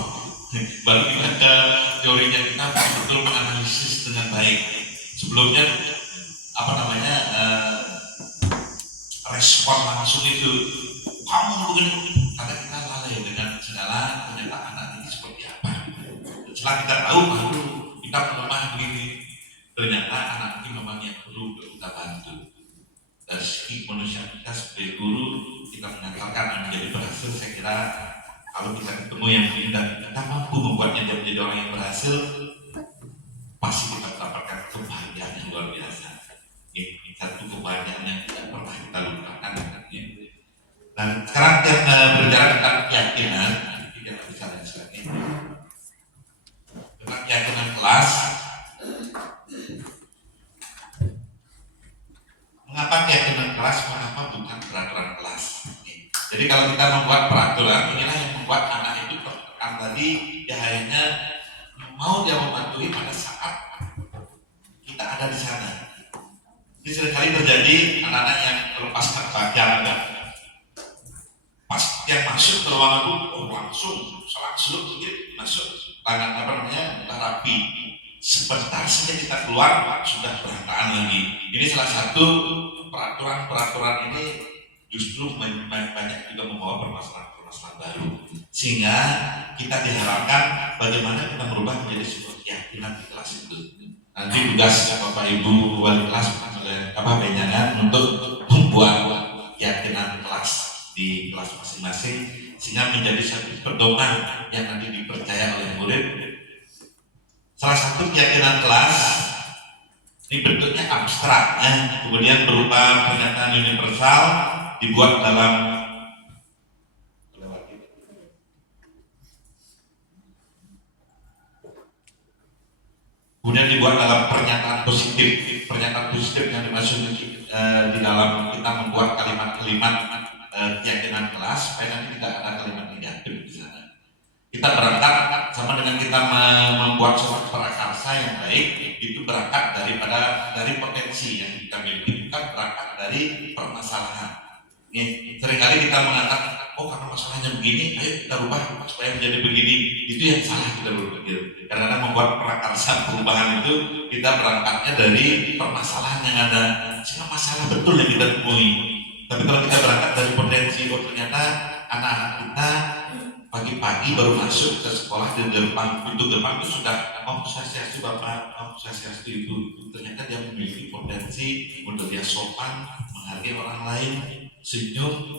baru kita ke teorinya kita betul-betul menganalisis dengan baik. Sebelumnya respon langsung itu kamu begini, karena kita lalai dengan segala pernyataan anak ini seperti apa. Setelah kita tahu baru kita melemah begini, ternyata anak ini memang yang perlu kita bantu. Dari segi manusia kita sebagai guru, kita mengantarkan dan menjadi berhasil. Saya kira kalau kita ketemu yang ini dan kita mampu membuatnya dia menjadi orang yang berhasil, pasti kita mendapatkan kebahagiaan yang luar biasa. Ini satu kebahagiaan yang tidak pernah kita lupakan. Dan sekarang kita berbicara tentang keyakinan, kita bisa dan sebagainya. Tentang keyakinan kelas. Mengapa keyakinan kelas? Mengapa bukan peraturan kelas? Jadi kalau kita membuat peraturan, inilah yang membuat anak itu tertekan tadi, dia hanya mau dia mematuhi pada saat kita ada di sana. Ini seringkali terjadi anak-anak yang melepaskan bagian, pas yang masuk ke ruangan itu langsung selak-seluk masuk tangan udah rapi. Sebentar saja kita keluar sudah berantakan lagi. Ini salah satu peraturan ini justru banyak juga membawa permasalahan baru. Sehingga kita diharapkan bagaimana kita merubah menjadi sebuah keyakinan di kelas itu. Nanti tugas Bapak Ibu wali kelas oleh Benyangan untuk membuat keyakinan kelas di kelas masing-masing sehingga menjadi satu pedoman yang nanti dipercaya oleh murid. Salah satu keyakinan kelas ini bentuknya abstrak, kemudian berupa pernyataan universal dibuat dalam pernyataan positif. Pernyataan positif yang dimaksud di dalam kita membuat kalimat-kalimat keyakinan kelas supaya nanti tidak ada kalimat negatif di sana. Kita berangkat sama dengan kita membuat suatu prakarsa yang baik, itu berangkat dari potensi yang kita miliki, bukan berangkat dari permasalahan. Seringkali kita mengatakan, karena masalahnya begini, ayo kita rubah supaya menjadi begini. Itu yang salah kita berpikir. Karena membuat prakarsa perubahan itu kita berangkatnya dari permasalahan yang ada, sehingga masalah betul yang kita temui. Tapi kalau kita berangkat dari potensi, ternyata anak-anak kita pagi-pagi baru masuk ke sekolah di depan pintu gerbang itu sudah Om Swastiastu Bapak, Om Swastiastu Ibu. Ternyata dia memiliki potensi untuk dia sopan, menghargai orang lain, senyum.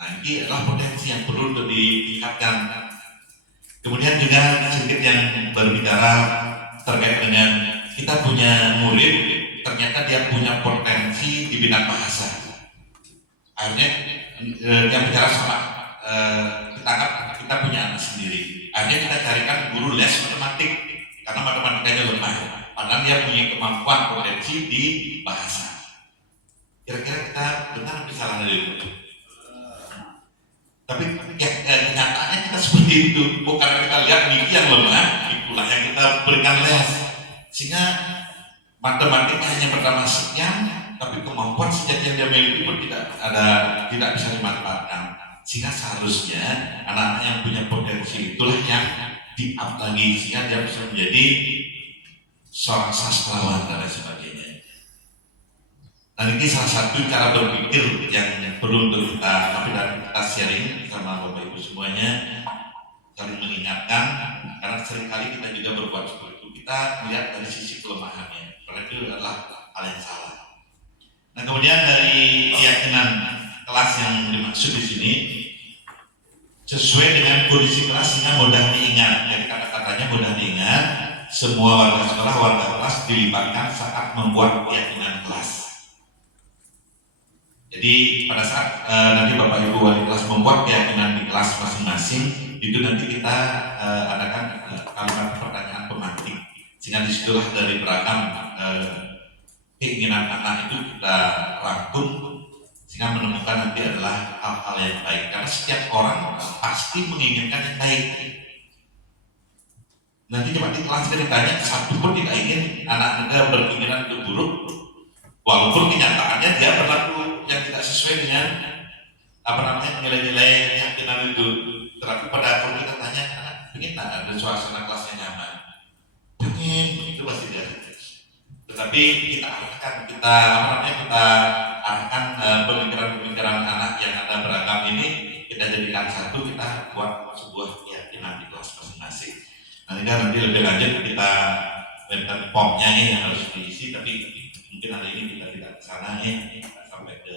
Nah, ini adalah potensi yang perlu untuk ditingkatkan. Kemudian juga sedikit yang berbicara terkait dengan kita punya murid, ternyata dia punya potensi di bidang bahasa. Akhirnya yang bicara sama kita punya anak sendiri. Akhirnya kita carikan guru les matematik karena matematikanya lemah. Padahal dia punya kemampuan potensi di bahasa. Kira-kira kita benar bisa salah dari itu. Tapi kenyataannya kita seperti itu. Karena kita lihat Niki yang lemah, itulah yang kita berikan les. Sehingga matematiknya hanya pertama sekian, tapi kemampuan sejak yang dia miliki pun tidak bisa dimanfaatkan. Sehingga seharusnya anak-anak yang punya potensi itulah yang di-up lagi sehingga dia bisa menjadi seorang sastrawan dan lain sebagainya. Nah, ini salah satu cara berpikir yang perlu untuk kita sharing sama Bapak Ibu semuanya, saling mengingatkan karena seringkali kita juga berbuat seperti itu. Kita melihat dari sisi kelemahannya, karena itu adalah hal yang salah. Nah, kemudian dari keyakinan kelas yang dimaksud di sini sesuai dengan kondisi kelas sehingga mudah diingat. Jadi kata-katanya mudah diingat. Semua warga sekolah, warga kelas dilibatkan saat membuat keyakinan kelas. Jadi pada saat nanti Bapak Ibu wali kelas membuat keyakinan di kelas masing-masing, itu nanti kita adakan kalimat pertanyaan pemantik. Sehingga disitulah dari beragam keinginan anak itu kita rangkum sehingga menemukan nanti adalah hal-hal yang baik. Karena setiap orang pasti menginginkan yang baik. Nanti coba di kelas ceritanya satu pun tidak ingin anak Anda berkeinginan untuk buruk, walaupun kenyataannya dia berlaku yang tidak sesuai dengan nilai-nilai keyakinan itu. Tetapi pada kalau kita tanya, anak ingin tak ada suasana kelasnya nyaman? Ingin, itu pasti dia. Tetapi kita arahkan pemikiran anak yang ada beragam ini, kita jadikan satu, kita buat sebuah keyakinan di kelas masing-masing. Nanti lebih lanjut kita berikan formnya ini yang harus diisi, tapi mungkin hari ini kita tidak ke sana nih, sampai ke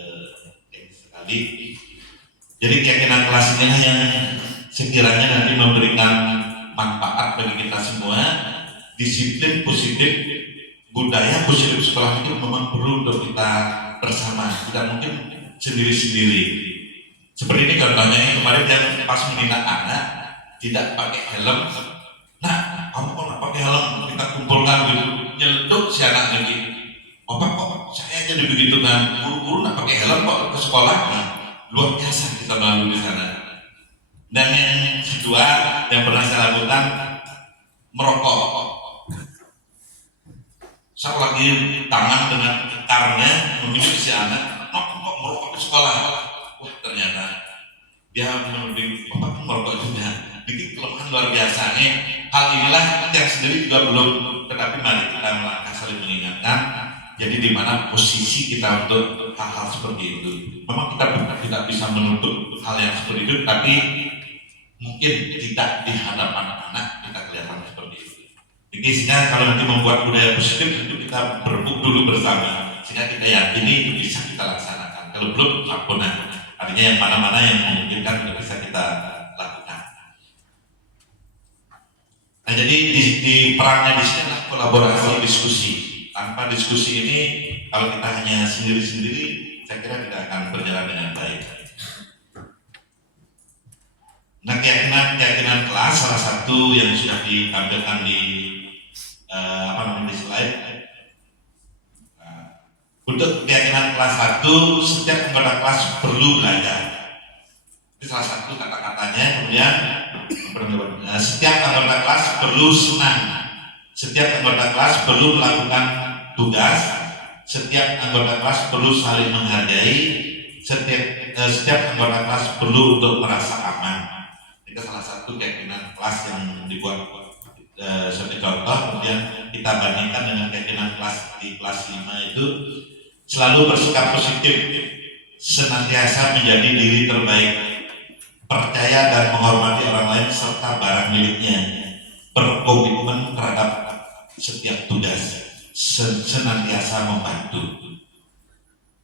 sekali. Jadi keyakinan kelas ini yang sekiranya nanti memberikan manfaat bagi kita semua. Disiplin positif, budaya positif sekolah itu memang perlu untuk kita bersama, tidak mungkin sendiri-sendiri. Seperti ini contohnya kemarin yang pas menindak anak tidak pakai helm. Nah, kamu kok nggak pakai helm? Kita kumpulkan gitu, nyeletuk si anak lagi. Bapak kok saya jadi begitu kan? Guru-guru nggak pakai helm kok ke sekolah? Nah, luar biasa kita melalui di sana. Dan yang kedua yang pernah saya lakukan, merokok. Saya lagi tangan dengan gitarnya menuju si anak, kok merokok di sekolah? Wah, ternyata dia menuding bapak merokok juga. Bikin kelemahan luar biasa nih. Hal inilah yang sendiri juga belum, tetapi mari kita melangkah saling mengingatkan. Jadi di mana posisi kita untuk hal-hal seperti itu. Memang kita tidak bisa menuntut hal yang seperti itu, tapi mungkin tidak di hadapan anak kita kelihatan seperti itu. Jadi sehingga kalau nanti membuat budaya positif itu kita berebut dulu bersama sehingga kita yakini itu bisa kita laksanakan. Kalau belum, ampunan. Artinya yang mana-mana yang memungkinkan itu bisa kita lakukan. Nah, jadi di perannya di sini adalah kolaborasi diskusi. Tanpa diskusi ini kalau kita hanya sendiri-sendiri, saya kira tidak akan berjalan dengan baik. Nah, keyakinan kelas salah satu yang sudah ditampilkan di di slide. Untuk keyakinan kelas 1, setiap anggota kelas perlu belajar. Itu salah satu kata-katanya. Kemudian setiap anggota kelas perlu senang. Setiap anggota kelas perlu melakukan tugas. Setiap anggota kelas perlu saling menghargai. Setiap anggota kelas perlu untuk merasa aman. Itu salah satu keyakinan kelas yang dibuat sebagai contoh. Kemudian kita bandingkan dengan keyakinan kelas di kelas 5 itu selalu bersikap positif, senantiasa menjadi diri terbaik, percaya dan menghormati orang lain serta barang miliknya, berkomitmen terhadap setiap tugas, senantiasa membantu.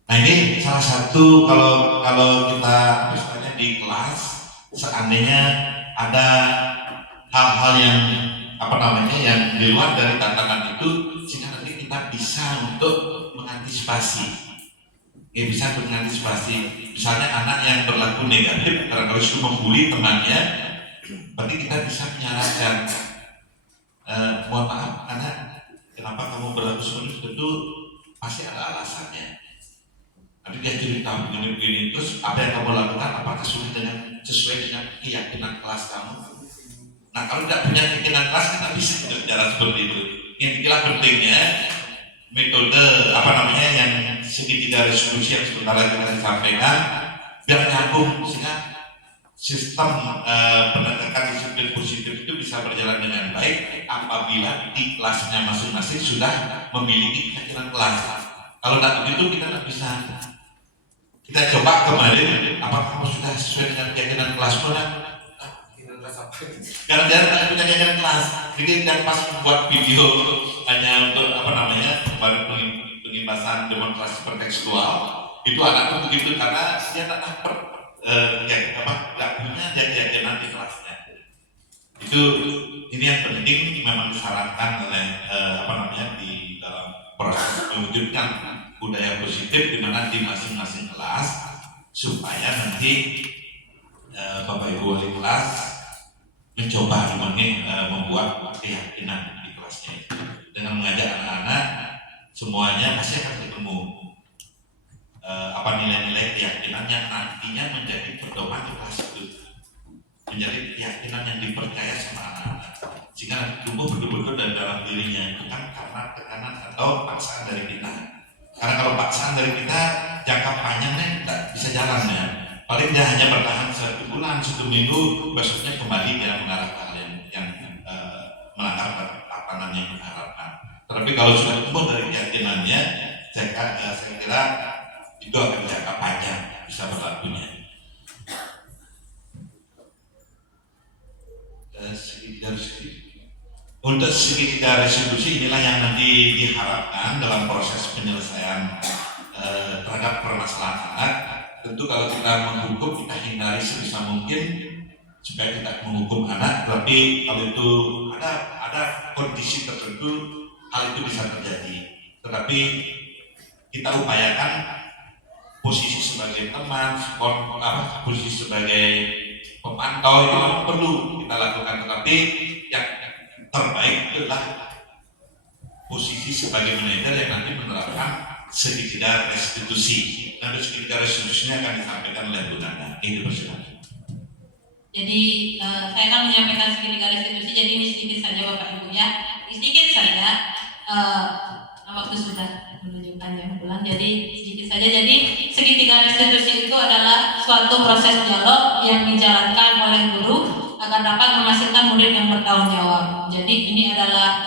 Nah ini salah satu kalau kita misalnya di kelas, seandainya ada hal-hal yang yang di luar dari tantangan itu, sehingga nanti kita bisa untuk mengantisipasi. Bisa untuk mengantisipasi. Misalnya anak yang berlaku negatif karena harus membuli temannya, berarti kita bisa menyarankan, mohon maaf anak, kenapa kamu berlaku seperti itu? Pasti ada alasannya. Nanti dia cerita begini-begini, terus apa yang kamu lakukan, apakah sesuai dengan keyakinan kelas kamu? Nah kalau tidak punya keyakinan kelas, kita bisa berbicara seperti itu. Yang dikira pentingnya metode yang segitiga resolusi yang sebentar lagi kita sampaikan, biar nyambung sehingga sistem penegakan disiplin positif itu bisa berjalan dengan baik apabila di kelasnya masing-masing sudah memiliki keyakinan kelas. Kalau tidak begitu kita tidak bisa. Kita coba kemarin, apakah kamu sudah sesuai dengan keyakinan kelasmu? Kadang-kadang tidak punya keyakinan kelas. Jadi dan pas membuat video hanya untuk baru pengibasan demonstrasi pertekstual, itu anakku begitu karena dia tak dapat tidak punya keyakinan di kelasnya. Ini yang penting memang disarankan oleh di dalam proses mewujudkan budaya positif di mana di masing-masing kelas, supaya nanti Bapak Ibu wali kelas mencoba membuat keyakinan di kelasnya itu. Dengan mengajak anak-anak semuanya pasti akan ketemu nilai-nilai keyakinan yang nantinya menjadi pedoman di kelas itu, menjadi keyakinan yang dipercaya sama anak-anak, sehingga tumbuh betul-betul dari dalam dirinya, bukan karena tekanan atau paksaan dari kita. Karena kalau paksaan dari kita jangka panjangnya tidak bisa jalan ya. Paling dia hanya bertahan 1 bulan, 1 minggu, besoknya kembali dia mengarah ke hal yang melanggar tatanan yang diharapkan. Tapi kalau sudah tumbuh dari keyakinannya, saya kira itu akan jangka panjang bisa berlakunya. Untuk segitiga resolusi inilah yang nanti diharapkan dalam proses penyelesaian terhadap permasalahan anak. Tentu kalau kita menghukum, kita hindari sebisa mungkin supaya tidak menghukum anak. Tapi kalau itu ada kondisi tertentu, hal itu bisa terjadi. Tetapi kita upayakan posisi sebagai teman, posisi sebagai pemantau itu memang perlu kita lakukan. Tetapi yang terbaik adalah posisi sebagai manajer yang nanti menerapkan segitiga restitusi. Nanti segitiga restitusinya akan disampaikan oleh Bu Nana. Ini persilakan. Jadi saya akan menyampaikan segitiga restitusi. Jadi ini sedikit saja Bapak Ibu ya. Sedikit saja. Waktu sudah menunjukkan jam pulang. Jadi sedikit saja. Jadi segitiga restitusi itu adalah suatu proses dialog yang dijalankan oleh guru agar dapat menghasilkan murid yang bertanggung jawab. Jadi ini adalah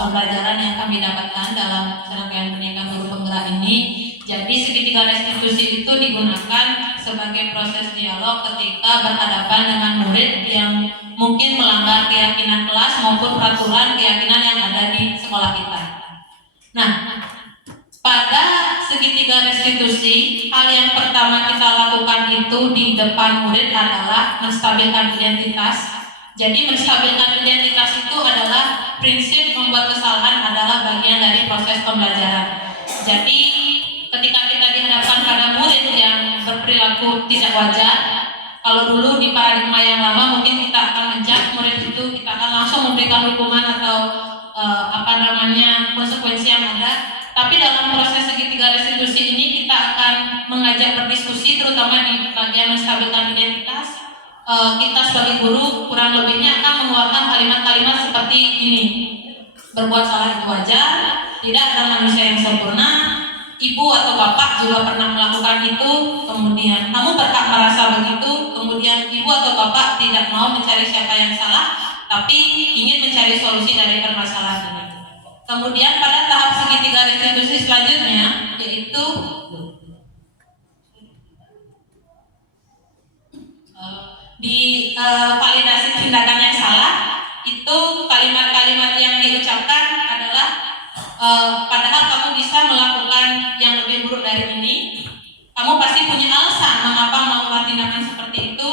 pembelajaran yang kami dapatkan dalam serangkaian pendidikan guru penggerak ini. Jadi segitiga restitusi itu digunakan sebagai proses dialog ketika berhadapan dengan murid yang mungkin melanggar keyakinan kelas maupun peraturan keyakinan yang ada di sekolah kita. Nah, pada segitiga restitusi, hal yang pertama kita lakukan itu di depan murid adalah menstabilkan identitas. Jadi menstabilkan identitas itu adalah prinsip membuat kesalahan adalah bagian dari proses pembelajaran. Jadi ketika kita dihadapkan pada murid yang berperilaku tidak wajar, kalau dulu di paradigma yang lama mungkin kita akan menjudge murid itu, kita akan langsung memberikan hukuman atau konsekuensi yang ada. Tapi dalam proses segitiga restitusi ini kita akan mengajak berdiskusi, terutama di bagian menstabilkan identitas. Kita sebagai guru kurang lebihnya akan mengeluarkan kalimat-kalimat seperti ini: berbuat salah itu wajar, tidak ada manusia yang sempurna, ibu atau bapak juga pernah melakukan itu, kemudian kamu berhak merasa begitu, kemudian ibu atau bapak tidak mau mencari siapa yang salah, tapi ingin mencari solusi dari permasalahan ini. Kemudian pada tahap segitiga restitusi selanjutnya, yaitu di validasi tindakan yang salah, itu kalimat-kalimat yang diucapkan adalah padahal kamu bisa melakukan yang lebih buruk dari ini. Kamu pasti punya alasan mengapa melakukan tindakan seperti itu.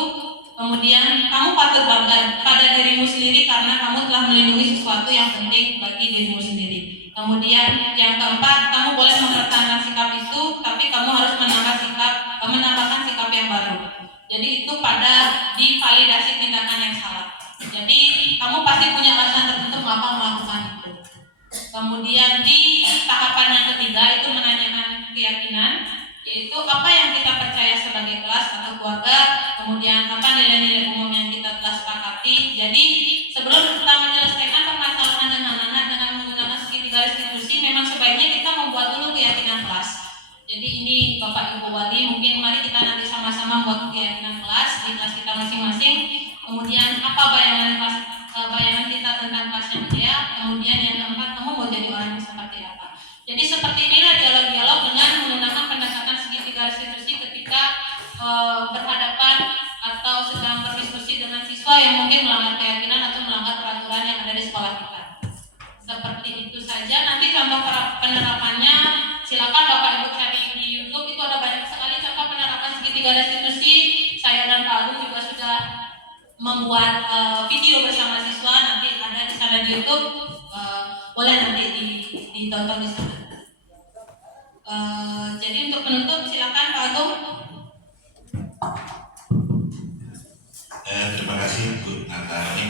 Kemudian kamu patut bangga pada dirimu sendiri karena kamu telah melindungi sesuatu yang penting bagi dirimu sendiri. Kemudian yang keempat, kamu boleh mempertahankan sikap itu, tapi kamu harus menambahkan sikap yang baru. Jadi itu pada di validasi tindakan yang salah. Jadi kamu pasti punya alasan tertentu mengapa melakukan itu. Kemudian di tahapan yang ketiga itu menanyakan keyakinan, yaitu apa yang kita percaya sebagai kelas atau keluarga, kemudian apa nilai-nilai umum yang kita telah sepakati. Jadi sebelum kita menyelesaikan permasalahan dengan anak dengan menggunakan segitiga restitusi, memang sebaiknya kita membuat dulu keyakinan kelas. Jadi ini Bapak Ibu Wali, mungkin mari kita nanti sama-sama membuat keyakinan kelas di kelas kita masing-masing. Kemudian apa bayangan kita tentang kelas yang ideal. Kemudian yang keempat, kamu mau jadi orang yang seperti apa. Jadi seperti inilah dialog-dialog dengan menggunakan pendekatan segitiga restitusi ketika berhadapan atau sedang berdiskusi dengan siswa yang mungkin melanggar keyakinan atau melanggar peraturan yang ada di sekolah kita. Seperti itu saja. Nanti contoh penerapannya silakan Bapak Ibu cari di YouTube, itu ada banyak sekali contoh penerapan segitiga restitusi. Saya dan Pak Agung juga sudah membuat video bersama siswa, nanti ada di sana di YouTube, boleh nanti ditonton di sana. Jadi untuk penutup silakan Pak Agung. Terima kasih Bu Natali.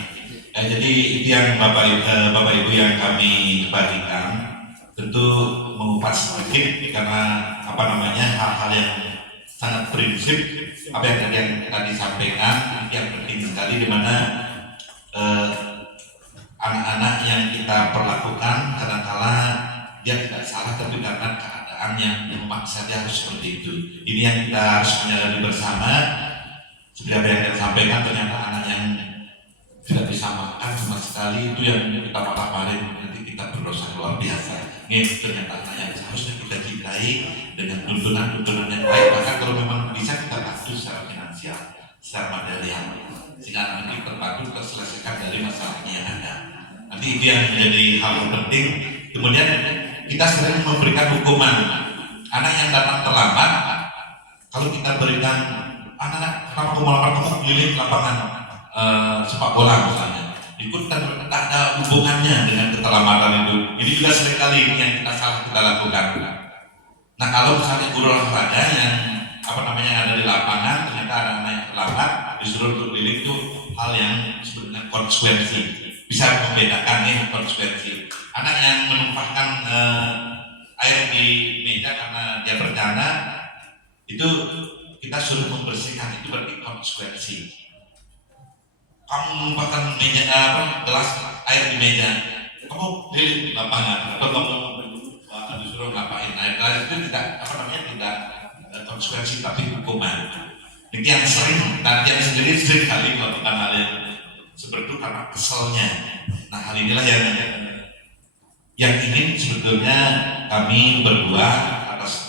Jadi itu yang Bapak Ibu yang kami bagikan, tentu mengupas sedikit karena hal-hal yang sangat prinsip apa yang tadi disampaikan yang penting sekali, di mana anak-anak yang kita perlakukan kadang-kala dia tidak salah, tapi karena keadaan yang memaksa dia harus seperti itu. Ini yang kita harus menyadari bersama. Seperti apa yang kita sampaikan, ternyata anak yang tidak bisa makan sama sekali itu yang kita paparin, nanti kita berdosa luar biasa. Ini ternyata anak yang seharusnya kita cintai dengan tuntunan-tuntunan yang baik, bahkan kalau memang bisa kita bantu secara finansial, secara material, sehingga anak kita terbantu terselesaikan dari masalahnya yang ada. Nanti itu yang menjadi hal yang penting. Kemudian kita sering memberikan hukuman anak yang datang terlambat. Kalau kita berikan anak-anak kenapa kamu keliling lapangan sepak bola misalnya, ikut tak ada hubungannya dengan keterlambatan itu. Ini juga seringkali yang kita lakukan. Nah kalau misalnya guru olahraga yang ada di lapangan, ternyata ada anak yang terlambat disuruh untuk keliling, itu hal yang sebenarnya konsekuensi, bisa membedakan konsekuensi. Anak yang menumpahkan air di meja karena dia bercanda, itu kita suruh membersihkan, itu berarti konsekuensi. Kamu menumpahkan gelas air di meja, kamu keliling di lapangan, atau kamu disuruh ngapain air gelas, itu tidak tidak konsekuensi tapi hukuman. Ini yang sering, dan yang sendiri sering kali melakukan hal yang seperti itu karena keselnya. Nah hal inilah yang ingin sebetulnya kami berdua atas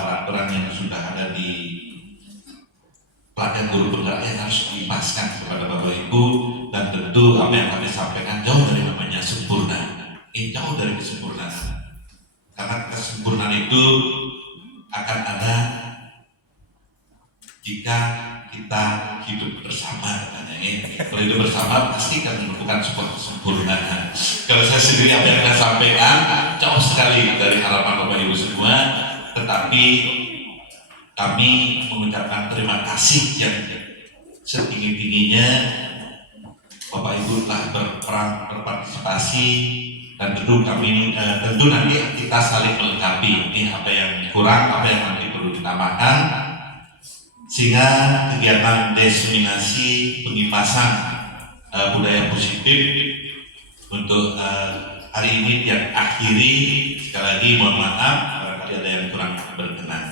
peraturan yang sudah ada di pelatihan guru penggerak yang harus dipaskan kepada Bapak Ibu, dan tentu apa yang kami sampaikan jauh dari namanya sempurna. Ini jauh dari kesempurnaan, karena kesempurnaan itu akan ada jika kita hidup bersama. Kalau hidup bersama pasti akan menemukan sebuah kesempurnaan. Kalau saya sendiri apa yang saya sampaikan jauh sekali dari harapan Bapak Ibu semua, tetapi kami mengucapkan terima kasih yang setinggi-tingginya Bapak Ibu telah berperan, berpartisipasi, dan tentu nanti kita saling melengkapi. Ini apa yang kurang, apa yang nanti perlu ditambahkan, sehingga kegiatan diseminasi pengipasan budaya positif untuk hari ini yang akhiri. Sekali lagi mohon maaf barangkali ada yang kurang berkenan.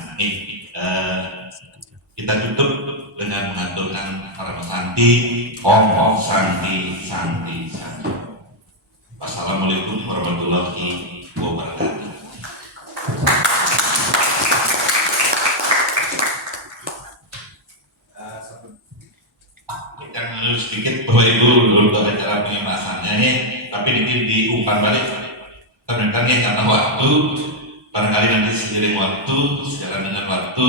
Kita tutup dengan mengaturkan para pesanti Om Santi Santi Santi. Wassalamualaikum warahmatullahi wabarakatuh. umpan balik rekan-rekan ya, karena waktu barangkali nanti seiring waktu, sejalan dengan waktu,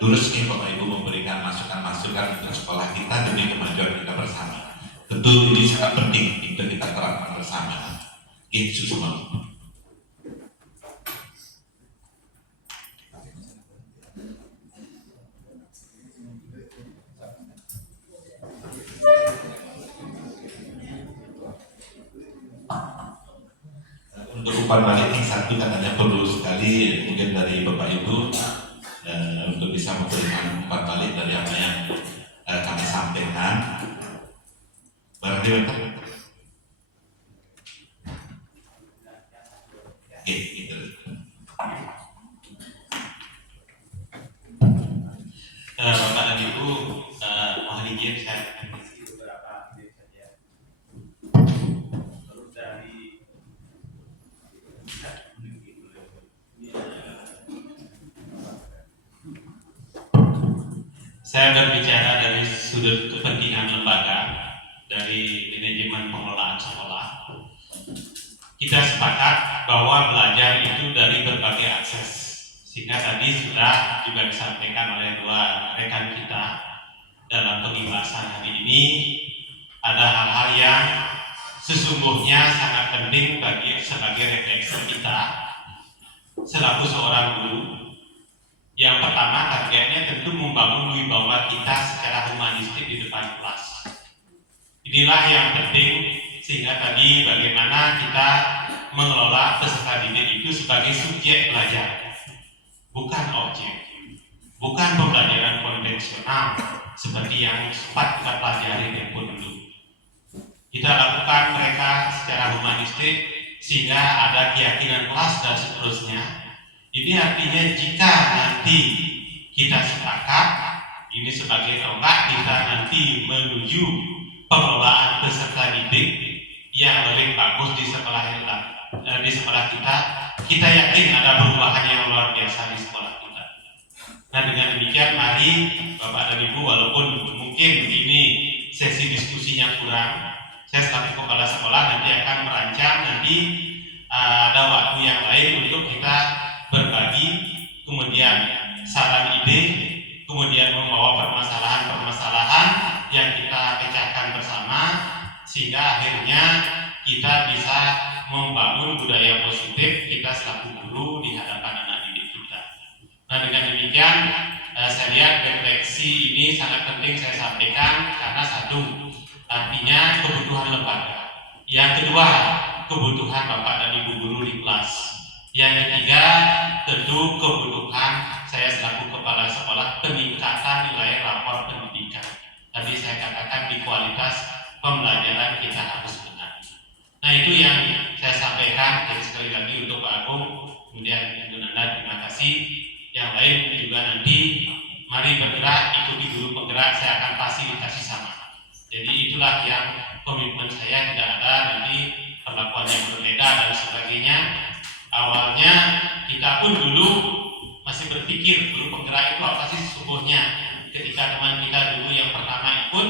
terus nih Bapak Ibu memberikan masukan-masukan untuk sekolah kita demi kemajuan kita bersama. Tentu ini sangat penting untuk kita terapkan bersama. Itu semua. Untuk umpan balik ini satu katanya perlu sekali mungkin dari Bapak Ibu untuk bisa memberikan umpan balik dari apa yang kami sampaikan. Barangkali gitu. Bapak dan Ibu, mohon izin saya mengisi beberapa update saja. Terus dari saya berbicara dari sudut kepentingan lembaga, dari manajemen pengelolaan sekolah. Kita sepakat bahwa belajar itu dari berbagai akses, sehingga tadi sudah juga disampaikan oleh dua rekan kita dalam penjelasan hari ini. Ada hal-hal yang sesungguhnya sangat penting sebagai refleksi kita selaku seorang guru. Yang pertama, targetnya tentu membangun wibawa kita secara humanistik di depan kelas. Inilah yang penting, sehingga tadi bagaimana kita mengelola peserta didik itu sebagai subjek belajar, bukan objek, bukan pembelajaran konvensional seperti yang sempat kita pelajari tempo dulu. Kita lakukan mereka secara humanistik sehingga ada keyakinan kelas dan seterusnya. Ini artinya jika nanti kita sepakat, ini sebagai tonggak kita nanti menuju pengelolaan peserta didik yang lebih bagus di sekolah kita yakin ada perubahan yang luar biasa di sekolah kita. Nah, dengan demikian mari Bapak dan Ibu, walaupun mungkin ini sesi diskusinya kurang, saya selaku kepala sekolah nanti akan merancang nanti ada waktu yang lain untuk kita berbagi, kemudian saran ide, kemudian membawa permasalahan-permasalahan yang kita pecahkan bersama, sehingga akhirnya kita bisa membangun budaya positif kita selaku guru di hadapan anak didik kita. Nah, dengan demikian saya lihat refleksi ini sangat penting saya sampaikan karena satu, artinya kebutuhan lembaga. Yang kedua, kebutuhan Bapak dan Ibu guru di kelas. Yang ketiga, tentu kebutuhan saya selaku kepala sekolah peningkatan nilai rapor pendidikan. Tadi saya katakan di kualitas pembelajaran kita harus benar. Nah, itu yang saya sampaikan. Jadi sekali lagi untuk Pak Agung, kemudian Ibu Nanda, terima kasih. Yang lain juga nanti mari bergerak, ikuti guru penggerak, saya akan fasilitasi sama. Jadi itulah yang komitmen saya, tidak ada nanti perlakuan yang berbeda dan sebagainya. Awalnya kita pun dulu masih berpikir guru penggerak itu apa sih sesungguhnya. Ketika teman kita dulu yang pertama ikut,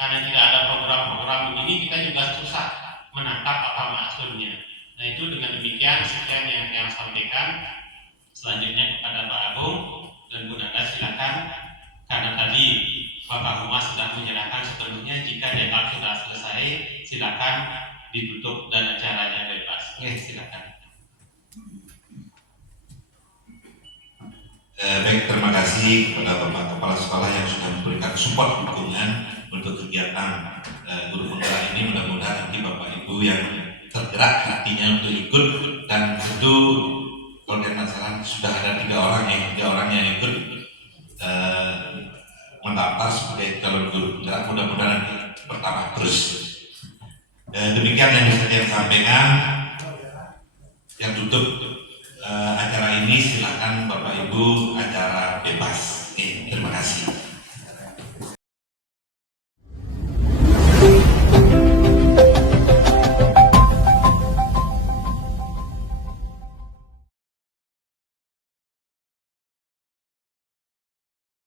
karena tidak ada program-program begini, kita juga susah menangkap apa maksudnya. Nah, itu dengan demikian sekian yang saya sampaikan. Selanjutnya kepada Pak Agung dan Bu Nanda, silakan. Karena tadi Bapak Humas sudah menyerahkan sepenuhnya, jika jadwal sudah selesai, silakan ditutup dan acaranya bebas. Silakan. Baik, terima kasih kepada Bapak Kepala Sekolah yang sudah memberikan support dukungan untuk kegiatan guru penggerak ini. Mudah-mudahan nanti Bapak Ibu yang tergerak hatinya untuk ikut, dan tentu kalau tidak salah sudah ada tiga orang yang ikut mendaftar sebagai calon guru penggerak. Mudah-mudahan nanti pertama terus. Demikian yang bisa saya sampaikan. Yang tutup acara ini silakan Bapak Ibu